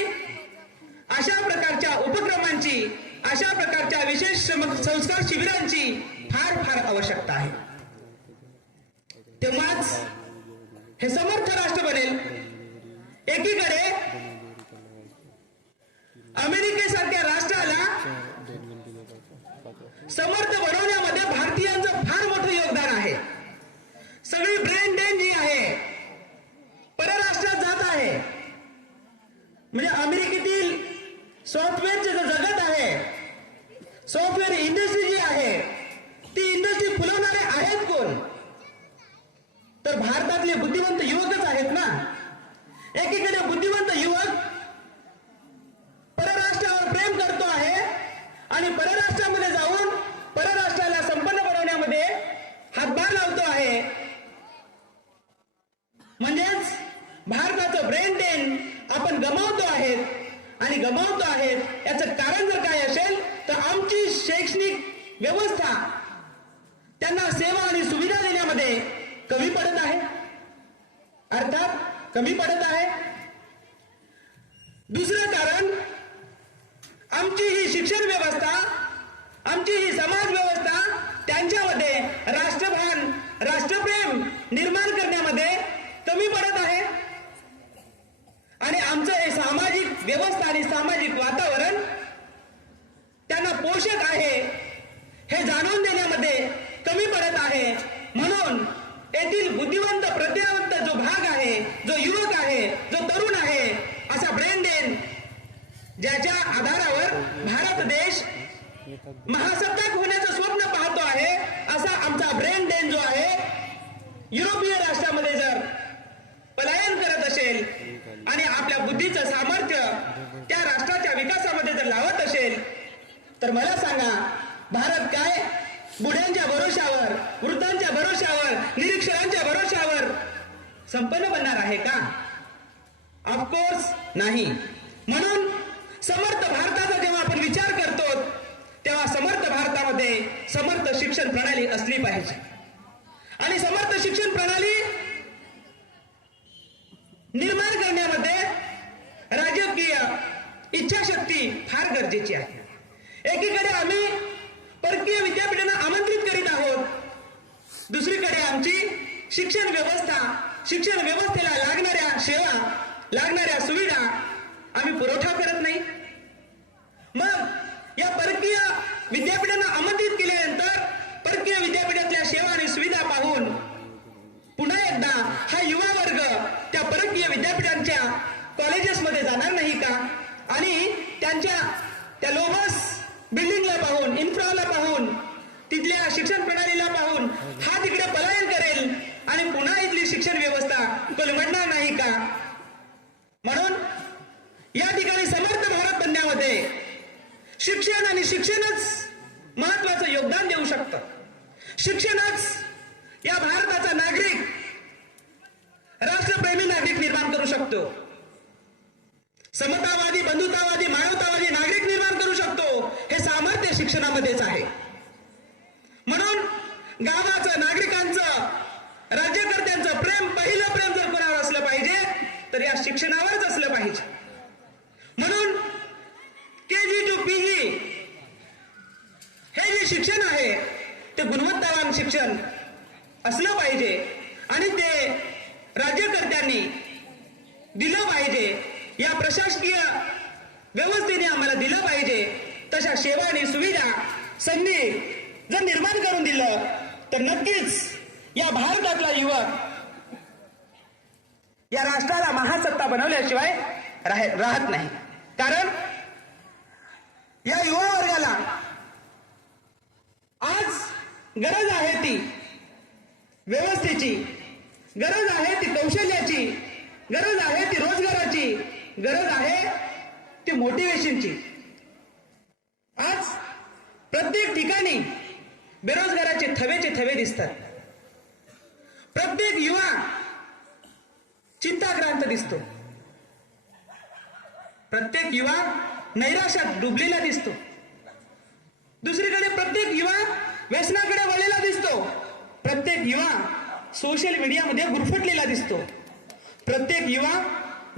अशा प्रकारच्या उपक्रमांची, अशा प्रकारच्या विशेष संस्कार शिबिरांची फार फार आवश्यकता आहे. तेव्हाच हे समर्थ राष्ट्र बनेल. एकीकडे अमेरिकेसारख्या राष्ट्राला समर्थ बनवण्यामध्ये भारतीयांचं फार मोठं योगदान आहे. सगळी ब्रेन ड्रेन जी आहे परराष्ट्रात जात आहे. म्हणजे अमेरिकेतील सॉफ्टवेअरचे जगत आहे, सॉफ्टवेअर इंडस्ट्री जी आहे ती इंडस्ट्री फुलवणारे आहेत कोण? तर भारतातले बुद्धिवंत युवकच आहेत ना. एकीकडे बुद्धिवंत युवक परराष्ट्रावर प्रेम करतो आहे आणि परराष्ट्रामध्ये जाऊन परराष्ट्राला संपन्न बनवण्यामध्ये हातभार लावतो आहे. म्हणजेच भारताचं ब्रेन ड्रेन आपण गमावतो आहेत आणि गमावतो आहेत याचं कारण जर काय असेल तर आमची शैक्षणिक व्यवस्था त्यांना सेवा आणि सुविधा देण्यामध्ये कमी पडत आहे, अर्थात कमी पडत आहे. दुसरं कारण आमची ही शिक्षण व्यवस्था, आमची ही समाज व्यवस्था त्यांच्यामध्ये राष्ट्रभान, राष्ट्रप्रेम निर्माण करण्यामध्ये कमी पडत आहे. आणि आमचं हे सामाजिक व्यवस्था आणि सामाजिक वातावरण त्यांना पोषक आहे हे जाणून देण्यामध्ये कमी पडत आहे. म्हणून येथील बुद्धिवंत, प्रतिभावंत जो भाग आहे, जो युवक आहे, जो तरुण आहे, असा ब्रेन ड्रेन ज्याच्या आधारावर भारत देश महासत्ताक होण्याचं स्वप्न पाहतो आहे, असा आमचा ब्रेन ड्रेन जो आहे युरोपीय राष्ट्रामध्ये जर पलायन करत असेल आणि आपल्या बुद्धीचं सामर्थ्य त्या राष्ट्राच्या विकासामध्ये जर लावत असेल तर मला सांगा, भारत काय बुढ्यांच्या भरोशावर, वृद्धांच्या भरोशावर, निरीक्षरांच्या भरोशावर संपन्न बनणार आहे का? ऑफकोर्स नाही. म्हणून समर्थ भारताचा जेव्हा आपण विचार करतो तेव्हा समर्थ भारतामध्ये समर्थ शिक्षण प्रणाली असली पाहिजे. आणि समर्थ शिक्षण प्रणाली निर्माण करण्यामध्ये राजकीय इच्छाशक्ती फार गरजेची आहे. एकीकडे आम्ही परकीय विद्यापीठांना आमंत्रित करीत आहोत, दुसरीकडे आमची शिक्षण व्यवस्था, शिक्षण व्यवस्थेला लागणाऱ्या सेवा, लागणाऱ्या सुविधा आम्ही पुरवठा करत नाही. मग या परकीय विद्यापीठांना आमंत्रित केल्यानंतर परकीय विद्यापीठातल्या सेवा आणि सुविधा पाहून पुन्हा एकदा हा युवा वर्ग त्या परकीय विद्यापीठांच्या कॉलेजेसमध्ये जाणार नाही का? आणि त्यांच्या त्या लोमस बिल्डिंगला पाहून, इन्फ्राला पाहून, तिथल्या शिक्षण प्रणालीला पाहून हा तिकडे पलायन करेल आणि पुन्हा इथली शिक्षण व्यवस्था कोलमडणार नाही का? म्हणून या ठिकाणी समर्थ भारत बनण्यामध्ये शिक्षण आणि शिक्षणच महत्वाचं योगदान देऊ शकतं. शिक्षणच या भारताचा नागरिक, राष्ट्रप्रेमी नागरिक निर्माण करू शकतो. समतावादी, बंधुतावादी, मानवतावादी नागरिक निर्माण करू शकतो. हे सामर्थ्य शिक्षणामध्येच आहे. म्हणून गावाचं, नागरिकांचं, राज्यकर्त्यांचं प्रेम, पहिलं प्रेम जर कोणावर असलं पाहिजे तर या शिक्षणावरच असलं पाहिजे. म्हणून KG to PG हे जे शिक्षण आहे ते गुणवत्तावान शिक्षण असलं पाहिजे आणि ते राज्यकर्त्यांनी दिलं पाहिजे. या प्रशासकीय व्यवस्थेने आम्हाला दिलं पाहिजे. तशा सेवा आणि सुविधा संधी जर निर्माण करून दिलं तर नक्कीच या भारतातला युवक या राष्ट्राला महासत्ता बनवल्याशिवाय राहत नाही. कारण या युवा वर्गाला आज गरज आहे ती व्यवस्थेची, गरज आहे ती कौशल्याची, गरज आहे ती रोजगाराची, गरज आहे ती मोटिवेशनची. आज प्रत्येक ठिकाणी बेरोजगाराचे थवेचे थवे दिसतात. प्रत्येक युवा चिंताक्रांत दिसतो. प्रत्येक युवा नैराश्यात डुबलेला दिसतो. दुसरीकडे प्रत्येक युवा व्यसनाकडे वळलेला दिसतो. प्रत्येक युवा सोशल मीडियामध्ये गुरफटलेला दिसतो. प्रत्येक युवा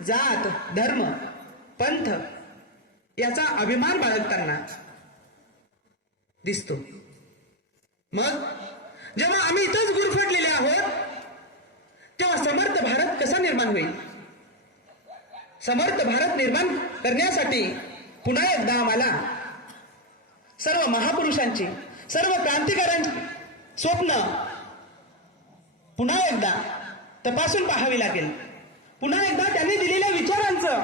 जात, धर्म, पंथ याचा अभिमान बाळगताना दिसतो. मग जेव्हा आम्ही इथंच गुरफटलेले आहोत तेव्हा समर्थ भारत कसा निर्माण होईल? समर्थ भारत निर्माण करण्यासाठी पुन्हा एकदा आम्हाला सर्व महापुरुषांची, सर्व क्रांतिकारांची स्वप्न पुन्हा एकदा तपासून पाहावी लागेल. पुन्हा एकदा त्यांनी दिलेल्या विचारांचं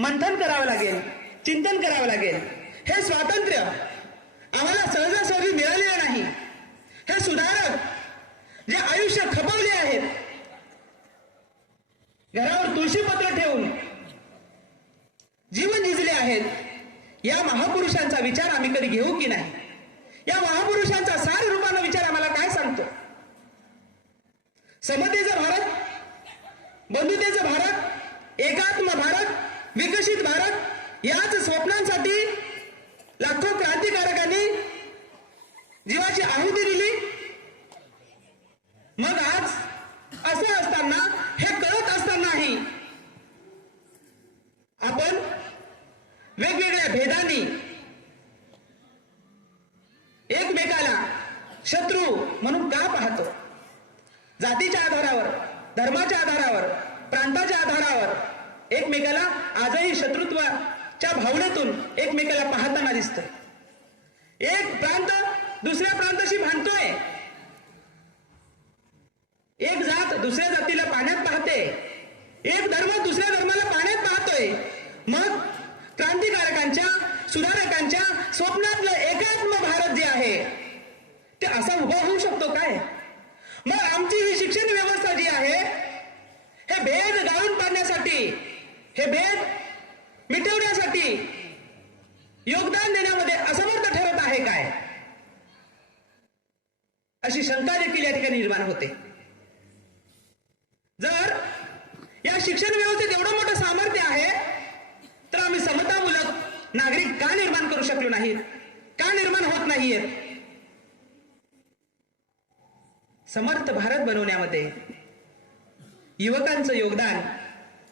मंथन करावं लागेल, चिंतन करावं लागेल. हे स्वातंत्र्य आम्हाला सहजासहजी मिळालेलं नाही. हे सुधारक जे आयुष्य खपवले आहेत, घरावर तुळशीपत्र ठेवून जीवन जिजले आहेत, या महापुरुषांचा विचार आम्ही कधी घेऊ की नाही? या महापुरुषांचा सार रूपानं विचार आम्हाला काय सांगतो? समतेचं भारत, बंधुतेचं भारत, याच स्वप्नांसाठी लाखो क्रांतिकारकांनी जीवाची आहुती दिली. मग आज असं असताना, हे कळत असतानाही आपण वेगवेगळ्या भेदांनी एकमेकाला शत्रू म्हणून का पाहतो? जातीच्या आधारावर, धर्माच्या आधारावर, प्रांताच्या आधारावर एकमेकाला आजही शत्रुत्वाच्या भावनेतून एकमेकाला पाहताना दिसतोय. एक प्रांत दुसऱ्या प्रांताशी भांडतोय, एक जात दुसऱ्या जातीला पाण्यात पाहते, एक धर्म दुसऱ्या धर्माला पाण्यात पाहतोय. मग क्रांतिकारकांच्या, सुधारकांच्या स्वप्नातलं एकात्म भारत जे आहे ते असा उभा होऊ शकतो काय? मग आमची ही शिक्षण व्यवस्था जी आहे, हे भेद गाळून पाडण्यासाठी, हे भेद मिटवण्यासाठी योगदान देण्यामध्ये असमर्थ ठरत आहे काय? अशी शंका देखील या ठिकाणी निर्माण होते. जर या शिक्षण व्यवस्थेत एवढं मोठं सामर्थ्य आहे, तर आम्ही समतामूलक नागरिक का निर्माण करू शकलो नाहीत? का निर्माण होत नाहीयेत? समर्थ भारत बनवण्यामध्ये युवकांचं योगदान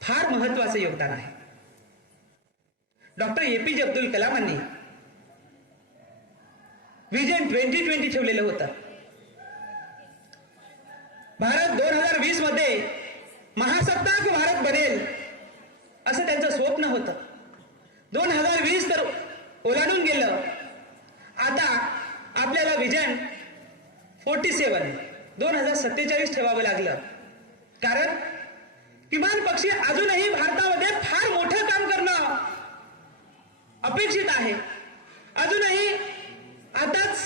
फार महत्वाचं योगदान आहे. डॉक्टर एपीजे अब्दुल कलामांनी विजन 2020 ठेवलेलं होतं. भारत 2020 मध्ये महासत्ताक भारत बनेल असं त्यांचं स्वप्न होतं. 2020 तर ओलांडून गेलं. आता आपल्याला विजन 47 2047 ठेवावं लागलं. कारण किमान पक्षी अजूनही भारतामध्ये फार मोठं काम करणं अपेक्षित आहे. अजूनही आताच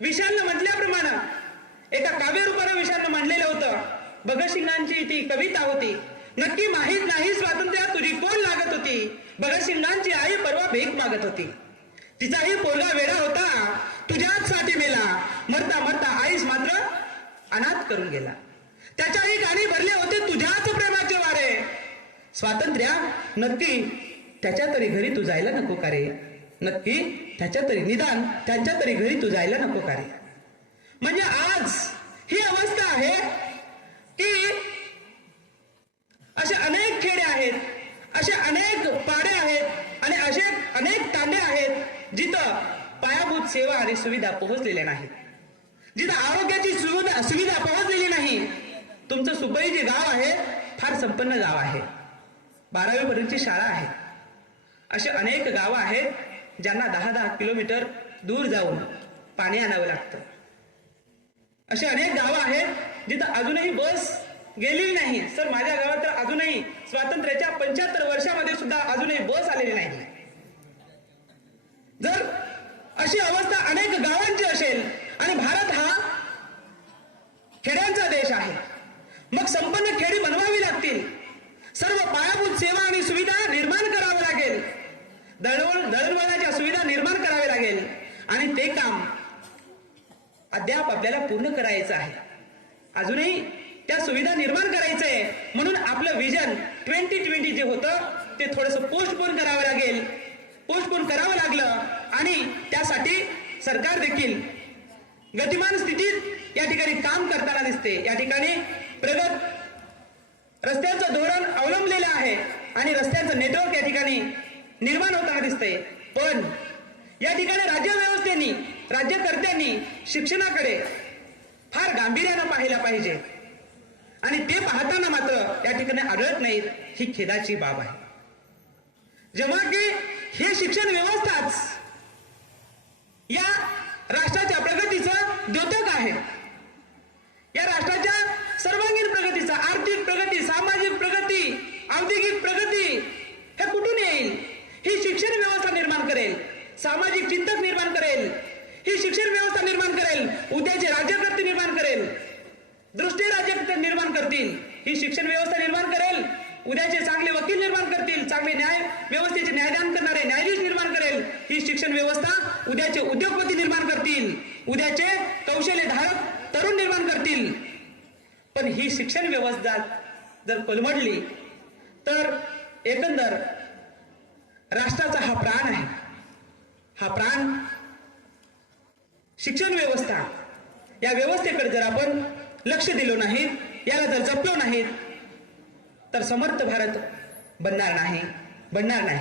विशालनं म्हटल्याप्रमाणे, एका काव्यरूपानं विशालनं म्हणलेलं होतं, भगतसिंगांची ती कविता होती, नक्की माहीत नाही स्वातंत्र्यात तुझी कोण लागत होती, भगतसिंगांची आई परवा भीक मागत होती, तिचाही पोरगा वेडा होता, तुझ्याच साठी मेला, मरता मरता आईस मात्र अनाथ करून गेला, त्याच्याही गाणी भरले होते तुझ्याच प्रेमाचे वारे, स्वातंत्र्या नक्की त्याच्या तरी घरी तू जायला नको का रे, नक्की त्याच्या तरी निदान त्यांच्या तरी घरी तू जायला नको का रे. म्हणजे आज ही अवस्था आहे की असे अनेक खेडे आहेत, असे अनेक पाडे आहेत आणि असे अनेक तांडे आहेत जिथं पायाभूत सेवा आणि सुविधा पोहोचलेल्या नाहीत, जिथं आरोग्याची सुविधा पोहोचलेली नाही. तुमचं सुपई जे गाव आहे फार संपन्न गाव आहे, 12वी पर्यंतची शाळा आहे. असे अनेक गावं आहेत ज्यांना 10-10 किलोमीटर दूर जाऊन पाणी आणावं लागतं. असे अनेक गावं आहेत जिथं अजूनही बस गेलेली नाही. सर, माझ्या गावात तर अजूनही स्वातंत्र्याच्या 75 वर्षामध्ये सुद्धा अजूनही बस आलेली नाही. जर अशी अवस्था अनेक गावांची असेल आणि भारत हा खेड्यांचा देश आहे, मग संपन्न खेडी बनवावी लागतील, सर्व पायाभूत सेवा आणि सुविधा निर्माण करावं लागेल, दळणवळणाच्या सुविधा निर्माण करावे लागेल आणि ते काम अद्याप आपल्याला पूर्ण करायचं आहे. अजूनही त्या सुविधा निर्माण करायचं आहे. म्हणून आपलं विजन 2020 जे होतं ते थोडंसं पोस्टपोन करावं लागेल. पोस्टपोन करावं लागलं आणि त्यासाठी सरकार देखील गतिमान स्थितीत या ठिकाणी काम करताना दिसते. या ठिकाणी प्रगत रस्त्यांचं धोरण अवलंबलेलं आहे आणि रस्त्यांचं नेटवर्क या ठिकाणी निर्माण होताना दिसतंय. पण या ठिकाणी राज्य व्यवस्थेनी, राज्यकर्त्यांनी शिक्षणाकडे फार गांभीर्यानं पाहायला पाहिजे आणि ते पाहताना मात्र या ठिकाणी आढळत नाहीत. ही खेदाची बाब आहे. जेव्हा की हे शिक्षण व्यवस्थाच या राष्ट्राच्या प्रगतीचं द्योतक आहे, या राष्ट्राच्या सर्वांगीण प्रगतीचा, आर्थिक प्रगती, सामाजिक प्रगती, औद्योगिक प्रगती हे कुठून येईल? ही शिक्षण व्यवस्था निर्माण करेल, सामाजिक चिंतक निर्माण करेल, ही शिक्षण व्यवस्था निर्माण करेल, उद्याचे राज्यकर्ते निर्माण करेल, दृष्टी राज्यकर्ते निर्माण करतील, ही शिक्षण व्यवस्था निर्माण करेल, उद्याचे चांगले वकील निर्माण करतील, चांगले न्याय व्यवस्थेचे न्यायदान करणारे न्यायाधीश निर्माण करेल, ही शिक्षण व्यवस्था उद्याचे उद्योगपती निर्माण करतील, उद्याचे कौशल्यधारक तरुण निर्माण करतील. पण ही शिक्षण व्यवस्था जर कोलमडली तर एकंदर राष्ट्राचा हा प्राण आहे. हा प्राण शिक्षण व्यवस्था, या व्यवस्थेकडे जर आपण लक्ष दिलो नाहीत, याला जर जपलो नाहीत, तर समर्थ भारत बनणार नाही.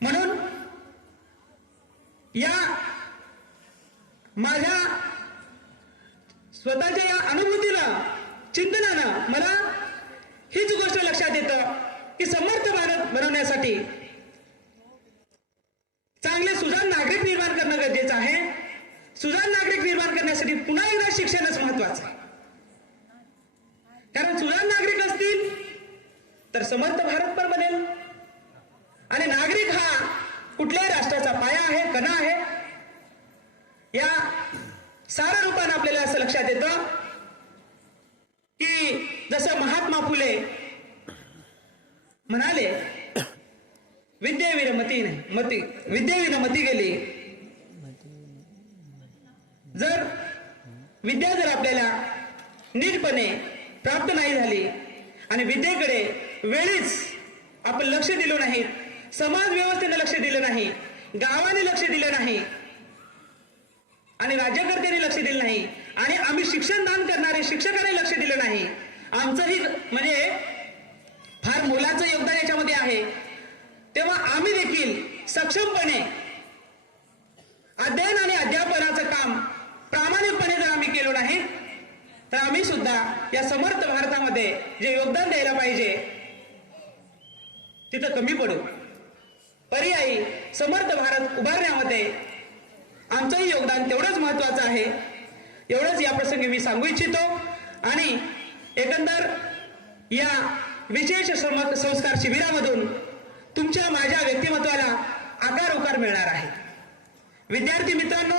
म्हणून या माझ्या स्वतःच्या या अनुभूतीनं, चिंतनानं मला हीच गोष्ट लक्षात येतं की समर्थ भारत बनवण्यासाठी चांगले सुजाण नागरिक निर्माण करणं गरजेचं आहे. सुजाण नागरिक निर्माण करण्यासाठी पुन्हा एकदा शिक्षणच महत्वाचं आहे. कारण सुजाण नागरिक असतील तर समर्थ भारत पण बनेल. आणि नागरिक हा कुठल्याही राष्ट्राचा पाया आहे, कणा आहे. या साऱ्या रूपानं आपल्याला असं लक्षात येतं की जसं महात्मा फुले म्हणाले, विद्येविना मती गेली. जर विद्या जर आपल्याला नीटपणे प्राप्त नाही झाली आणि विद्येकडे वेळीच आपण लक्ष दिलो नाही, समाज व्यवस्थेने लक्ष दिलं नाही, गावाने लक्ष दिलं नाही आणि राज्यकर्त्यांनी लक्ष दिलं नाही आणि आम्ही शिक्षण दान करणारे शिक्षकांनी लक्ष दिलं नाही, आमचंही म्हणजे फार मोलाचं योगदान याच्यामध्ये आहे, तेव्हा आम्ही देखील सक्षमपणे अध्ययन आणि अध्यापनाचं काम प्रामाणिकपणे जर आम्ही केलो नाही तर आम्ही सुद्धा या समर्थ भारतामध्ये जे योगदान द्यायला पाहिजे तिथं कमी पडू. पर्यायी समर्थ भारत उभारण्यामध्ये आमचंही योगदान तेवढंच महत्वाचं आहे. एवढंच या प्रसंगी मी सांगू इच्छितो. आणि एकंदर या विशेष संस्कार शिबिरामधून तुमच्या माझ्या व्यक्तिमत्वाला आकार उकार मिळणार आहे. विद्यार्थी मित्रांनो,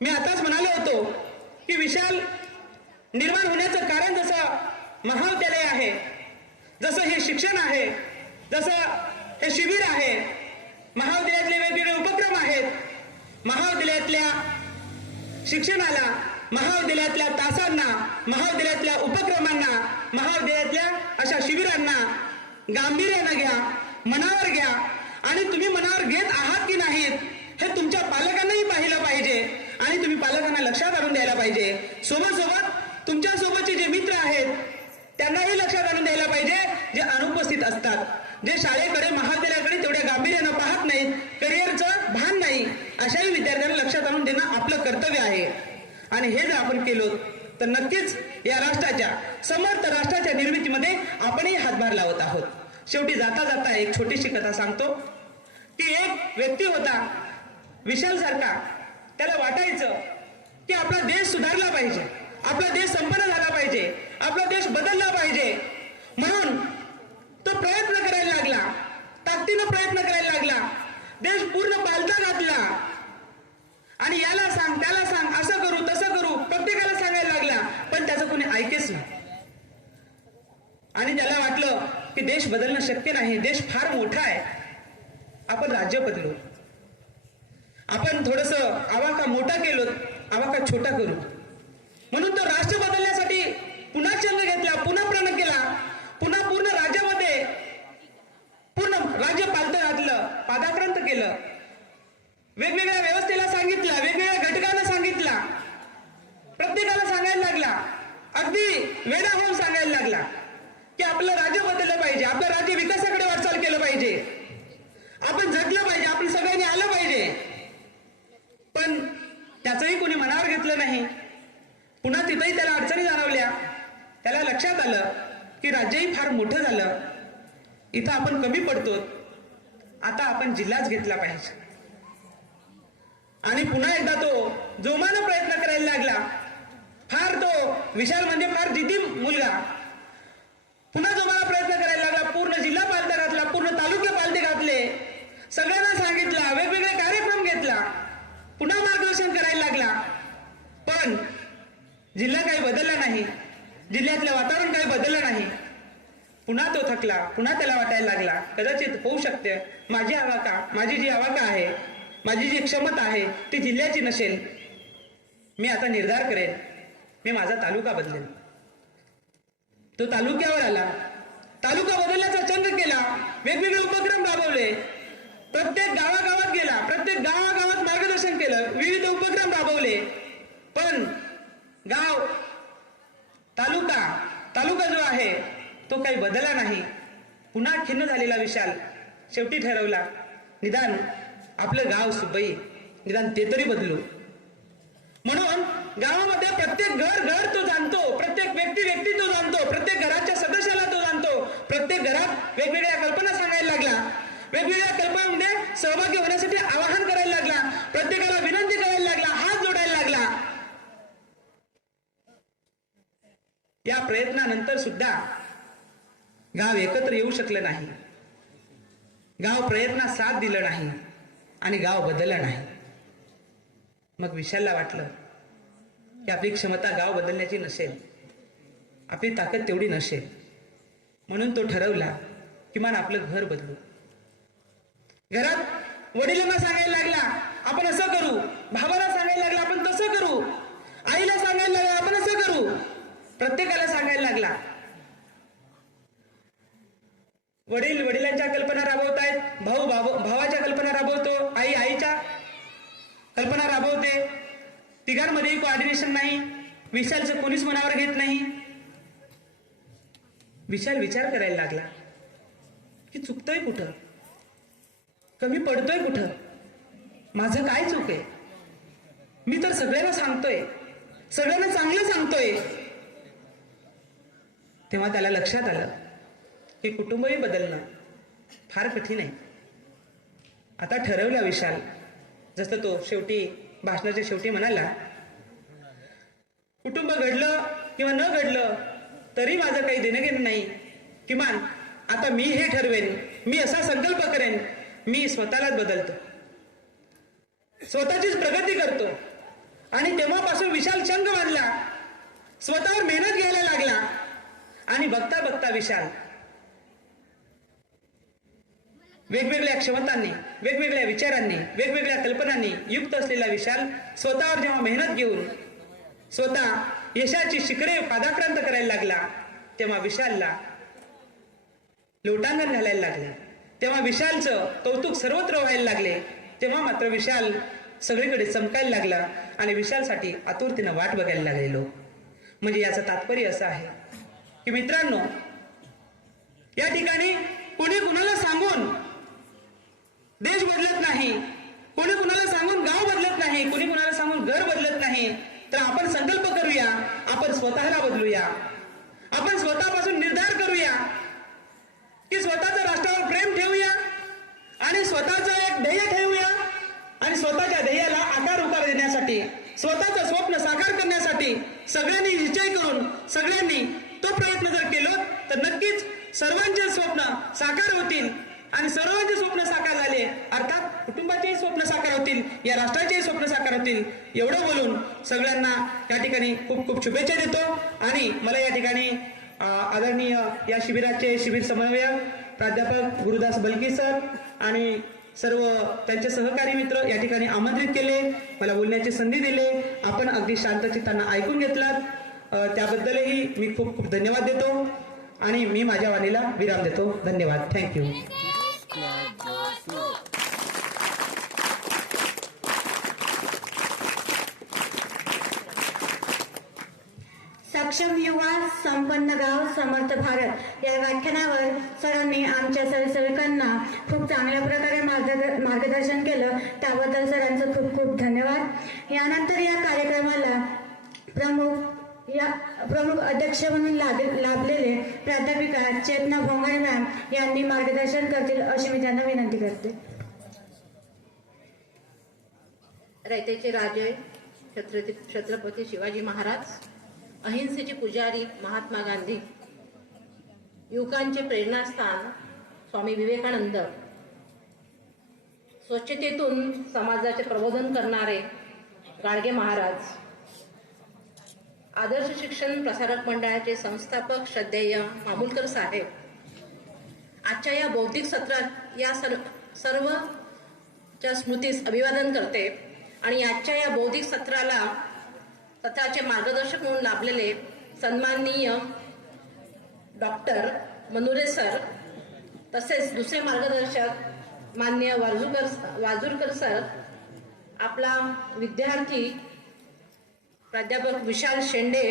मी आताच म्हणालो होतो की विशाल निर्माण होण्याचं कारण जसं महाविद्यालय आहे, जसं हे शिक्षण आहे, जसं हे शिबिर आहे, महाविद्यालयातले वेगवेगळे उपक्रम आहेत, महाविद्यालयातल्या शिक्षणाला, महाविद्यालयातल्या तासांना, महाविद्यालयातल्या उपक्रमांना, महाविद्यालयातल्या अशा शिबिरांना गांभीर्यानं घ्या, मनावर घ्या. आणि तुम्ही मनावर घेत आहात की नाहीत हे तुमच्या पालकांनाही पाहिलं पाहिजे आणि तुम्ही पालकांना लक्षात आणून द्यायला पाहिजे. सोबत तुमच्या सोबतचे जे मित्र आहेत त्यांनाही लक्षात आणून द्यायला पाहिजे, जे अनुपस्थित असतात, जे शाळेकडे महाविद्यालयाकडे तेवढ्या गांभीर्यानं पाहत नाहीत, करिअरचं भान नाही, अशाही विद्यार्थ्यांना लक्षात आणून देणं आपलं कर्तव्य आहे. आणि हे जर आपण केलो तर नक्कीच या राष्ट्राच्या, समर्थ राष्ट्राच्या निर्मितीमध्ये आपणही हातभार लावत आहोत. शेवटी जाता जाता एक छोटीशी कथा सांगतो की एक व्यक्ती होता विशाल सारखा. त्याला वाटायचं की आपला देश सुधारला पाहिजे, आपला देश संपन्न झाला पाहिजे, आपला देश बदलला पाहिजे. म्हणून तो प्रयत्न करायला लागला, ताकदीनं प्रयत्न करायला लागला, देश पूर्ण पालथा घातला आणि याला सांग त्याला सांग, असं करू तसं करू, प्रत्येकाला सांगायला लागला. पण त्याचं कोणी ऐकेच नाही. आणि त्याला वाटलं की देश बदलणं शक्य नाही, देश फार मोठा आहे, आपण राज्य बदलू, आपण थोडंसं आवाका मोठा केलो, आवाका छोटा करू. म्हणून तो राष्ट्र बदलण्यासाठी पुन्हा चंग घेतला, पुन्हा प्रण केला, पुन्हा पूर्ण राज्यामध्ये पूर्ण राज्य पालथं घातलं, पादाक्रांत केलं, वेगवेगळ्या व्यवस्थेला सांगितलं, वेगवेगळ्या घटकांना सांगितला, प्रत्येकाला सांगायला लागला, अगदी वेडा होऊन सांगायला लागला की आपलं राज्य बदललं पाहिजे, आपलं राज्य विकासाकडे वाटचाल केलं पाहिजे, आपण जगलं पाहिजे, आपण सगळ्यांनी आलं पाहिजे. पण त्याचंही कोणी मनावर घेतलं नाही. पुन्हा तिथंही त्याला अडचणी जाणवल्या. त्याला लक्षात आलं की राज्यही फार मोठं झालं, इथं आपण कमी पडतो, आता आपण जिल्हाच घेतला पाहिजे. आणि पुन्हा एकदा तो जोमानं प्रयत्न करायला लागला. फार तो विशाल म्हणजे फार जिद्दी मुलगा. पुन्हा जोमानं प्रयत्न करायला लागला, पूर्ण जिल्हा पालथा घातला, पूर्ण तालुके पालथे घातले, सगळ्यांना सांगितलं, वेगवेगळे कार्यक्रम घेतला, पुन्हा मार्गदर्शन करायला लागला. पण जिल्हा काही बदलला नाही, जिल्ह्यातलं वातावरण काही बदललं नाही. पुन्हा तो थकला, पुन्हा त्याला वाटायला लागला कदाचित होऊ शकते माझी आवाका, माझी जी आवाका आहे, माझी जी क्षमता आहे ती जिल्ह्याची नसेल. मी आता निर्धार करेन, मी माझा तालुका बदलेन. तो तालुक्यावर आला, तालुका बदलण्याचा चंग केला, वेगवेगळे उपक्रम राबवले, प्रत्येक गावागावात गेला, प्रत्येक गावागावात मार्गदर्शन केलं, विविध उपक्रम राबवले. पण गाव, तालुका जो आहे तो काही बदलला नाही. पुन्हा खिन्न झालेला विशाल शेवटी ठरवला, निदान आपलं गाव सुबई, निदान ते तरी बदलू. म्हणून गावामध्ये प्रत्येक घर तो जाणतो, प्रत्येक व्यक्ती तो जाणतो, प्रत्येक घराच्या सदस्याला तो जाणतो. प्रत्येक घरात वेगवेगळ्या कल्पना सांगायला लागला, वेगवेगळ्या कल्पनांमध्ये सहभागी होण्यासाठी आवाहन करायला लागला, प्रत्येकाला विनंती करायला लागला, हात जोडायला लागला. या प्रयत्नानंतर सुद्धा गाव एकत्र येऊ शकलं नाही, गाव प्रयत्नात साथ दिलं नाही आणि गाव बदललं नाही. मग विशालला वाटलं की आपली क्षमता गाव बदलण्याची नसेल, आपली ताकद तेवढी नसेल. म्हणून तो ठरवला किमान आपलं घर बदलू. घरात वडिलांना सांगायला लागला, आपण असं करू. भावाला सांगायला लागला, आपण तसं करू. आईला सांगायला लागला, आपण असं करू. प्रत्येकाला सांगायला लागला. वडील वडिलांच्या कल्पना राबवतायत, भाऊ भावाच्या कल्पना राबवतो, आई आईच्या कल्पना राबवते. तिघांमध्ये कोऑर्डिनेशन नाही. विशालचं कोणीच मनावर घेत नाही. विशाल विचार करायला लागला की चुकतोय कुठं, कमी पडतोय कुठं, माझं काय चूक आहे. मी तर सगळ्यांना सांगतोय, सगळ्यांना चांगलं सांगतोय. तेव्हा त्याला लक्षात आलं की कुटुंबही बदलणं फार कठीण आहे. आता ठरवला विशाल, जसं तो शेवटी भाषणाच्या शेवटी म्हणाला, कुटुंब घडलं किंवा न घडलं तरी माझं काही देणं घेणं नाही. किमान आता मी हे ठरवेन, मी असा संकल्प करेन, मी स्वतःलाच बदलतो, स्वतःचीच प्रगती करतो. आणि तेव्हापासून विशाल चंग बांधला, स्वतःवर मेहनत घ्यायला लागला. आणि बघता बघता विशाल वेगवेगळ्या क्षमतांनी, वेगवेगळ्या विचारांनी, वेगवेगळ्या कल्पनांनी युक्त असलेला विशाल स्वतःवर जेव्हा मेहनत घेऊन स्वतः यशाची शिखरे पादाक्रांत करायला लागला, तेव्हा विशालला लोटांगण घालायला लागले. तेव्हा विशालचं कौतुक सर्वत्र व्हायला लागले. तेव्हा मात्र विशाल सगळीकडे चमकायला लागला आणि विशालसाठी आतुरतेनं वाट बघायला लागले लोक. म्हणजे याचं तात्पर्य असं आहे की मित्रांनो, या ठिकाणी कोणी कुणाला सांगून देश बदलत नाही, कोणी कुणाला सांगून गाव बदलत नाही, कोणी कुणाला सांगून घर बदलत नाही. तर आपण संकल्प करूया, आपण स्वतःला बदलूया, आपण स्वतःपासून निर्धार करूया की स्वतःचं राष्ट्रावर प्रेम ठेवूया आणि स्वतःचं एक ध्येय ठेवूया आणि स्वतःच्या ध्येयाला आकार उकार देण्यासाठी, स्वतःचं स्वप्न साकार करण्यासाठी सगळ्यांनी निश्चय करून सगळ्यांनी तो प्रयत्न जर केला तर नक्कीच सर्वांचे स्वप्न साकार होतील. आणि सर्वांचे स्वप्न साकार झाले अर्थात कुटुंबाचेही स्वप्न साकार होतील, या राष्ट्राचेही स्वप्न साकार होतील. एवढं बोलून सगळ्यांना या ठिकाणी खूप खूप शुभेच्छा देतो. आणि मला या ठिकाणी आदरणीय या शिबिराचे शिबिर समन्वयक प्राध्यापक गुरुदास बलकी सर आणि सर्व त्यांचे सहकारी मित्र या ठिकाणी आमंत्रित केले, मला बोलण्याची संधी दिली. आपण अगदी शांत चित्तानं ऐकून घेतलात, त्याबद्दलही मी खूप खूप धन्यवाद देतो आणि मी माझ्या वाणीला विराम देतो. धन्यवाद. थँक्यू. सक्षम युवा संपन्न गाव समर्थ भारत या व्याख्यानावर सरांनी आमच्या सरसेवकांना खूप चांगल्या प्रकारे मार्गदर्शन केलं, त्याबद्दल सरांचं खूप खूप धन्यवाद. यानंतर या कार्यक्रमाला प्रमुख अध्यक्ष म्हणून लाभलेले प्राध्यापिका चेतना भोंगरे मॅम यांनी मार्गदर्शन करतील अशी मी त्यांना विनंती करते. रयतेचे राजे छत्रपती शिवाजी महाराज, अहिंसेचे पुजारी महात्मा गांधी, युवकांचे प्रेरणास्थान स्वामी विवेकानंद, स्वच्छतेतून समाजाचे प्रबोधन करणारे गाडगे महाराज, आदर्श शिक्षण प्रसारक मंडळाचे संस्थापक श्रद्धेय मामूलकर साहेब, आजच्या या बौद्धिक सत्रात या सर्वच्या स्मृतीस अभिवादन करते. आणि आजच्या या बौद्धिक सत्राचे मार्गदर्शक म्हणून लाभलेले सन्माननीय डॉक्टर मनुरे सर, तसेच दुसरे मार्गदर्शक मान्य वाजूरकर सर, आपला विद्यार्थी प्राध्यापक विशाल शेंडे,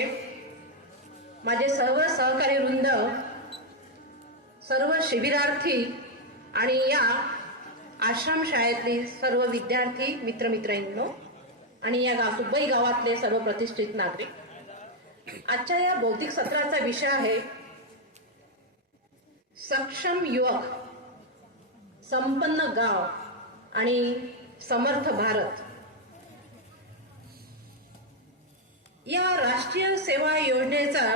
माझे सर्व सहकारी वृंद, सर्व शिबिरार्थी आणि या आश्रमशाळेतली सर्व विद्यार्थी मित्रमित्रांनो आणि या सुब्बई गावातले सर्व प्रतिष्ठित नागरिक, आजच्या या बौद्धिक सत्राचा विषय आहे सक्षम युवक, संपन्न गाव आणि समर्थ भारत. या राष्ट्रीय सेवा योजनेचा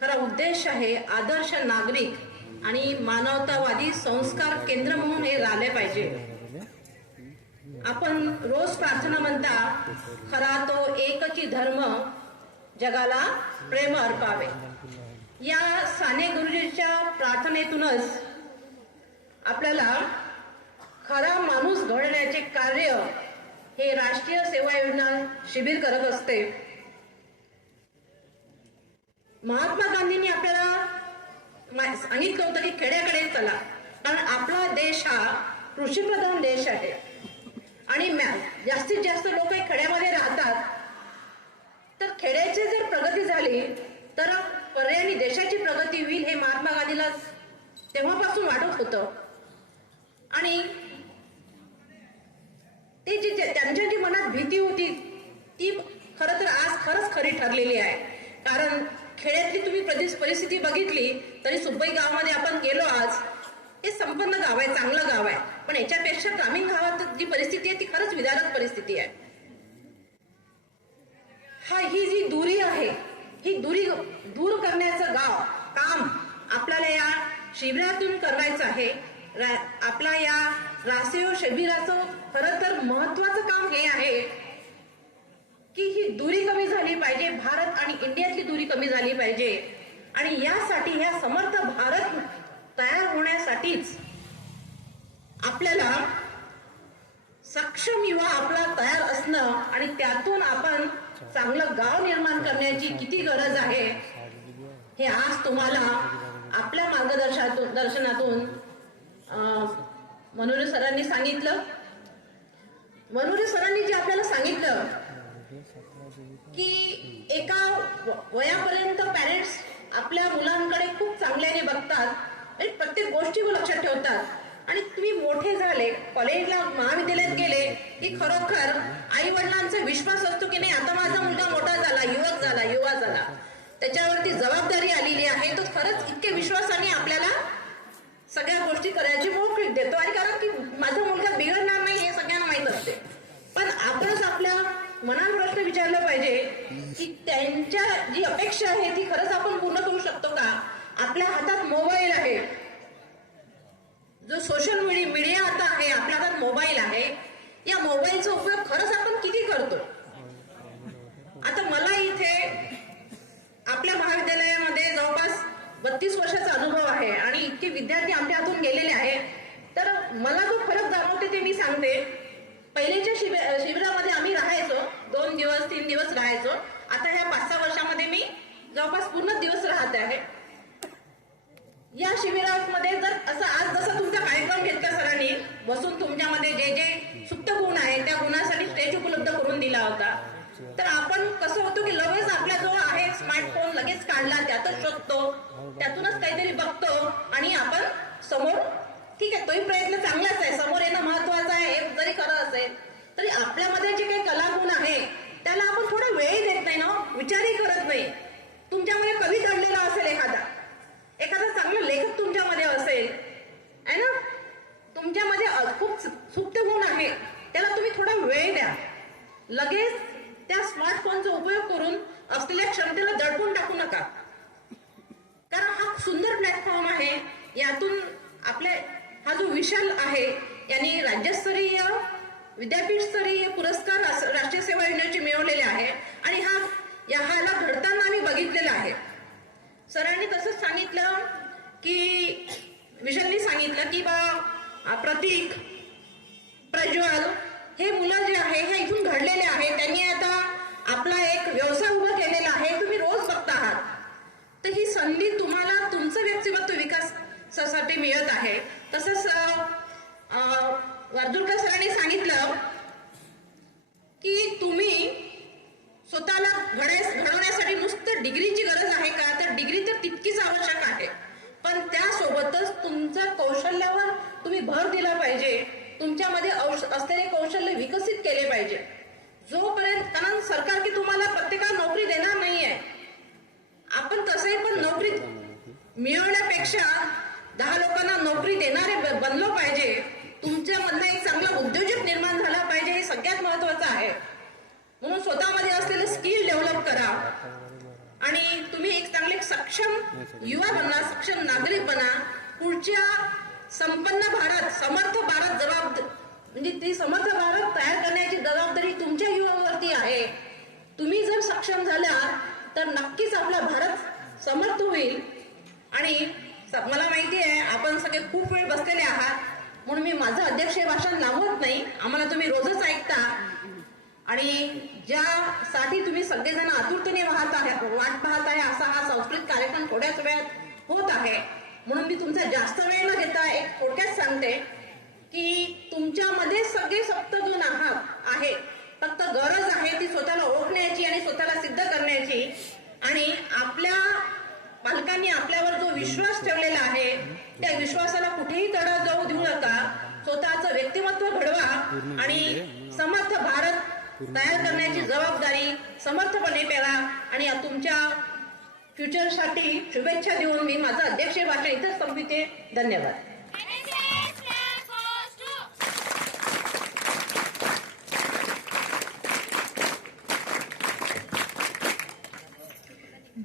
खरा उद्देश आहे आदर्श नागरिक आणि मानवतावादी संस्कार केंद्र म्हणून हे राहिले पाहिजे. आपण रोज प्रार्थना म्हणता, खरा तो एकची धर्म जगाला प्रेम अर्पावे. या साने गुरुजींच्या प्रार्थनेतूनच आपल्याला खरा माणूस घडण्याचे कार्य हे राष्ट्रीय सेवा योजना शिबिर करत असते. महात्मा गांधींनी आपल्याला सांगितलं होतं की खेड्याकडे चला, कारण आपला देश हा कृषीप्रधान देश आहे आणि जास्तीत जास्त लोक खेड्यामध्ये राहतात. तर खेड्याची जर प्रगती झाली तर पर्यायी देशाची प्रगती होईल हे महात्मा गांधीला तेव्हापासून वाटत होतं. आणि ते त्यांच्या जी मनात भीती होती ती खरं तर आज खरंच खरी ठरलेली आहे. कारण खेड्यातली तुम्ही परिस्थिती बघितली तरी सुब्बई गावामध्ये आपण गेलो, आज हे संपन्न गाव आहे, चांगलं गाव आहे. पण याच्यापेक्षा ग्रामीण गावात जी परिस्थिती आहे ती खरंच विदारक परिस्थिती आहे. ही जी दुरी आहे, ही दुरी दूर करण्याचं काम आपल्याला या शिबिरातून करायचं आहे. आपल्या या राष्ट्रीय शिबिराचं खरं तर महत्वाचं काम हे आहे की ही दुरी कमी झाली पाहिजे, भारत आणि इंडियातली दुरी कमी झाली पाहिजे. आणि यासाठी ह्या समर्थ भारत तयार होण्यासाठीच आपल्याला सक्षम युवा आपला तयार असणं आणि त्यातून आपण चांगलं गाव निर्माण करण्याची किती गरज आहे हे आज तुम्हाला आपल्या मार्गदर्शनातून मनोरे सरांनी सांगितलं. मनोरे सरांनी जे आपल्याला सांगितलं की एका वयापर्यंत पॅरेंट्स आपल्या मुलांकडे खूप चांगल्याने बघतात आणि प्रत्येक गोष्टी लक्षात ठेवतात. आणि तुम्ही मोठे झाले, कॉलेजला महाविद्यालयात गेले की खरोखर आई वडिलांचा विश्वास असतो की नाही, आता माझा मुलगा मोठा झाला, युवा झाला, त्याच्यावरती जबाबदारी आलेली आहे, तो खरंच इतके विश्वासाने आपल्याला सगळ्या गोष्टी करायची मोकळीक देतो. आणि कारण की माझा मुलगा बिघडणार नाही हे सगळ्यांना माहित असते. पण आपणच आपल्या मनात प्रश्न विचारला पाहिजे की त्यांच्या जी अपेक्षा आहे ती खरंच आपण पूर्ण करू शकतो का. आपल्या हातात मोबाईल आहे, जो सोशल मीडिया आता आहे, आपल्या हातात मोबाईल आहे, या मोबाईलचा उपयोग खरंच आपण किती करतो. आता मला इथे आपल्या महाविद्यालयामध्ये जवळपास 32 वर्षाचा अनुभव आहे आणि इतके विद्यार्थी आमच्या हातून गेलेले आहे. तर मला जो फरक जाणवते ते मी सांगते. पहिलेच्या शिबिरामध्ये आम्ही राहायचो, 2 दिवस 3 दिवस राहायचो. आता ह्या 5-6 वर्षामध्ये मी जवळपास पूर्ण दिवस राहत आहे. या शिबिरामध्ये जर असं आज जसा तुमचा कार्यक्रम घेतला सरांनी बसून तुमच्यामध्ये जे जे सुप्त गुण आहे त्या गुणासाठी स्टेज उपलब्ध करून दिला होता, तर आपण कसं होतो की लगेच आपला जो आहे स्मार्टफोन लगेच काढला, त्यातच शोधतो, त्यातूनच काहीतरी बघतो आणि आपण समोर, ठीक आहे तोही प्रयत्न चांगलाच आहे, समोर येणं महत्वाचं आहे, हे जरी खरं असेल तरी आपल्यामध्ये जे काही कलागुण आहे त्याला आपण थोडा वेळ देत नाही ना, विचारही करत नाही. तुमच्यामध्ये कवी काढलेला असेल एखादा चांगला लेखक तुमच्यामध्ये असेल आहे ना, तुमच्यामध्ये खूप सुप्त गुण आहे, त्याला तुम्ही थोडा वेळ द्या. लगेच त्या स्मार्टफोनचा उपयोग करून असलेल्या क्षमतेला दडपून टाकू नका. कारण हा सुंदर प्लॅटफॉर्म आहे. यातून आपल्या हा जो विशाल आहे यांनी राज्यस्तरीय विद्यापीठस्तरीय पुरस्कार राष्ट्रीय सेवा योजनेचे मिळवलेले आहे आणि ह्याला घडताना आम्ही बघितलेलं आहे. सरांनी तसंच सांगितलं की विशालनी सांगितलं की प्रतीक, प्रज्वल हे मुलं जे आहे हे इथून घडलेले आहे, त्यांनी आता आपला एक व्यवसाय उभा केलेला आहे, तुम्ही रोज बघता आहात. तर ही संधी तुम्हाला तुमचं व्यक्तिमत्व विकासासाठी साठी मिळत आहे. तसंच वारजूरकर सरांनी सांगितलं की तुम्ही स्वतःला घडवण्यासाठी नुसतं डिग्रीची गरज आहे का, तर डिग्री तर तितकीच आवश्यक आहे, पण त्यासोबतच तुमच्या कौशल्यावर तुम्ही भर दिला पाहिजे. तुमच्यामध्ये असलेले कौशल्य विकसित केले पाहिजे. जोपर्यंत, कारण सरकार की तुम्हाला प्रत्येकाला नोकरी देणार नाहीये, आपण कसंही पण नोकरी मिळवण्यापेक्षा 10 लोकांना नोकरी देणारे बनलो पाहिजे. तुमच्यामधला एक चांगला उद्योजक निर्माण झाला पाहिजे, हे सगळ्यात महत्वाचं आहे. म्हणून स्वतःमध्ये असलेले स्किल डेव्हलप करा आणि तुम्ही एक चांगले सक्षम युवा बना, सक्षम नागरिक बना. पुढच्या संपन्न भारत, समर्थ भारत म्हणजे ती समर्थ भारत तयार करण्याची जबाबदारी तुमच्या युवांवरती आहे. तुम्ही जर सक्षम झाला तर नक्कीच आपला भारत समर्थ होईल. आणि मला माहिती आहे आपण सगळे खूप वेळ बसलेले आहात, म्हणून मी माझं अध्यक्षीय भाषण लावत नाही. आम्हाला तुम्ही रोजच ऐकता आणि ज्यासाठी तुम्ही सगळेजण आतुरतेने वाट पाहत आहे असा हा सांस्कृतिक कार्यक्रम थोड्याच वेळात होत आहे. म्हणून मी तुमचा जास्त वेळ न घेता एक थोडक्यात सांगते की तुमच्यामध्ये सगळे सप्तगुण आहे. फक्त गरज आहे ती स्वतःला ओळखण्याची आणि स्वतःला सिद्ध करण्याची. आणि आपल्या पालकांनी आपल्यावर जो विश्वास ठेवलेला आहे त्या विश्वासाला कुठेही तडा जाऊ देऊ नका. स्वतःचं व्यक्तिमत्व घडवा आणि समर्थ भारत तयार करण्याची जबाबदारी समर्थपणे पेला. आणि तुमच्या फ्युचरसाठी शुभेच्छा देऊन मी माझं अध्यक्षीय भाषण इथंच संपविते. धन्यवाद.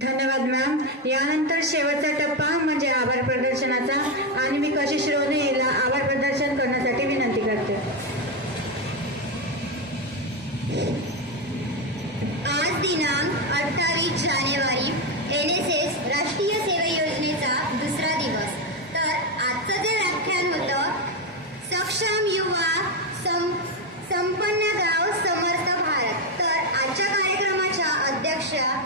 धन्यवाद मॅम. यानंतर शेवटचा टप्पा म्हणजे आभार प्रदर्शनाचा आणि मी कशिश रोने हिला आभार प्रदर्शन करण्यासाठी विनंती करते. आज दिनांक 28 जानेवारी NSS राष्ट्रीय सेवा योजनेचा दुसरा दिवस. तर आजचं जे व्याख्यान होतं सक्षम युवा संपन्न गाव समर्थ भारत. तर आजच्या कार्यक्रमाच्या अध्यक्षा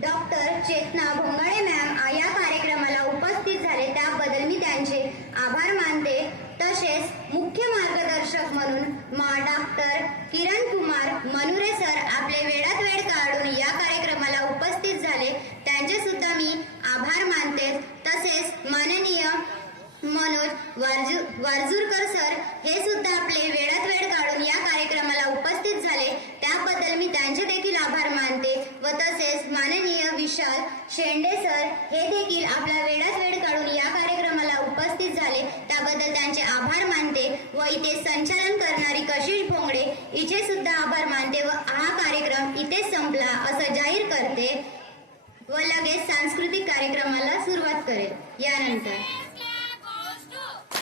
डॉक्टर चेतना भोंगाडे मॅम या कार्यक्रमाला उपस्थित झाले, त्याबद्दल मी त्यांचे आभार मानते. तसेच मुख्य मार्गदर्शक म्हणून डॉक्टर किरण कुमार मनुरे सर आपले वेळात वेळ काढून या कार्यक्रमाला उपस्थित झाले, त्यांचे सुद्धा मी आभार मानते. तसेच माननीय मनोज वारजूरकर सर हे सुद्धा आपले वेळात वेळ काढून या कार्यक्रमाला उपस्थित झाले, त्याबद्दल मी त्यांचे देखील आभार मानते. व तसेच माननीय विशाल शेंडे सर हे देखील आपला वेळात वेळ काढून या कार्यक्रमाला उपस्थित झाले, त्याबद्दल त्यांचे आभार मानते. व इथे संचालन करणारी कशिश भोंगडे इथे सुद्धा आभार मानते व हा कार्यक्रम इथेच संपला असं जाहीर करते व लगेच सांस्कृतिक कार्यक्रमाला सुरुवात करेल. यानंतर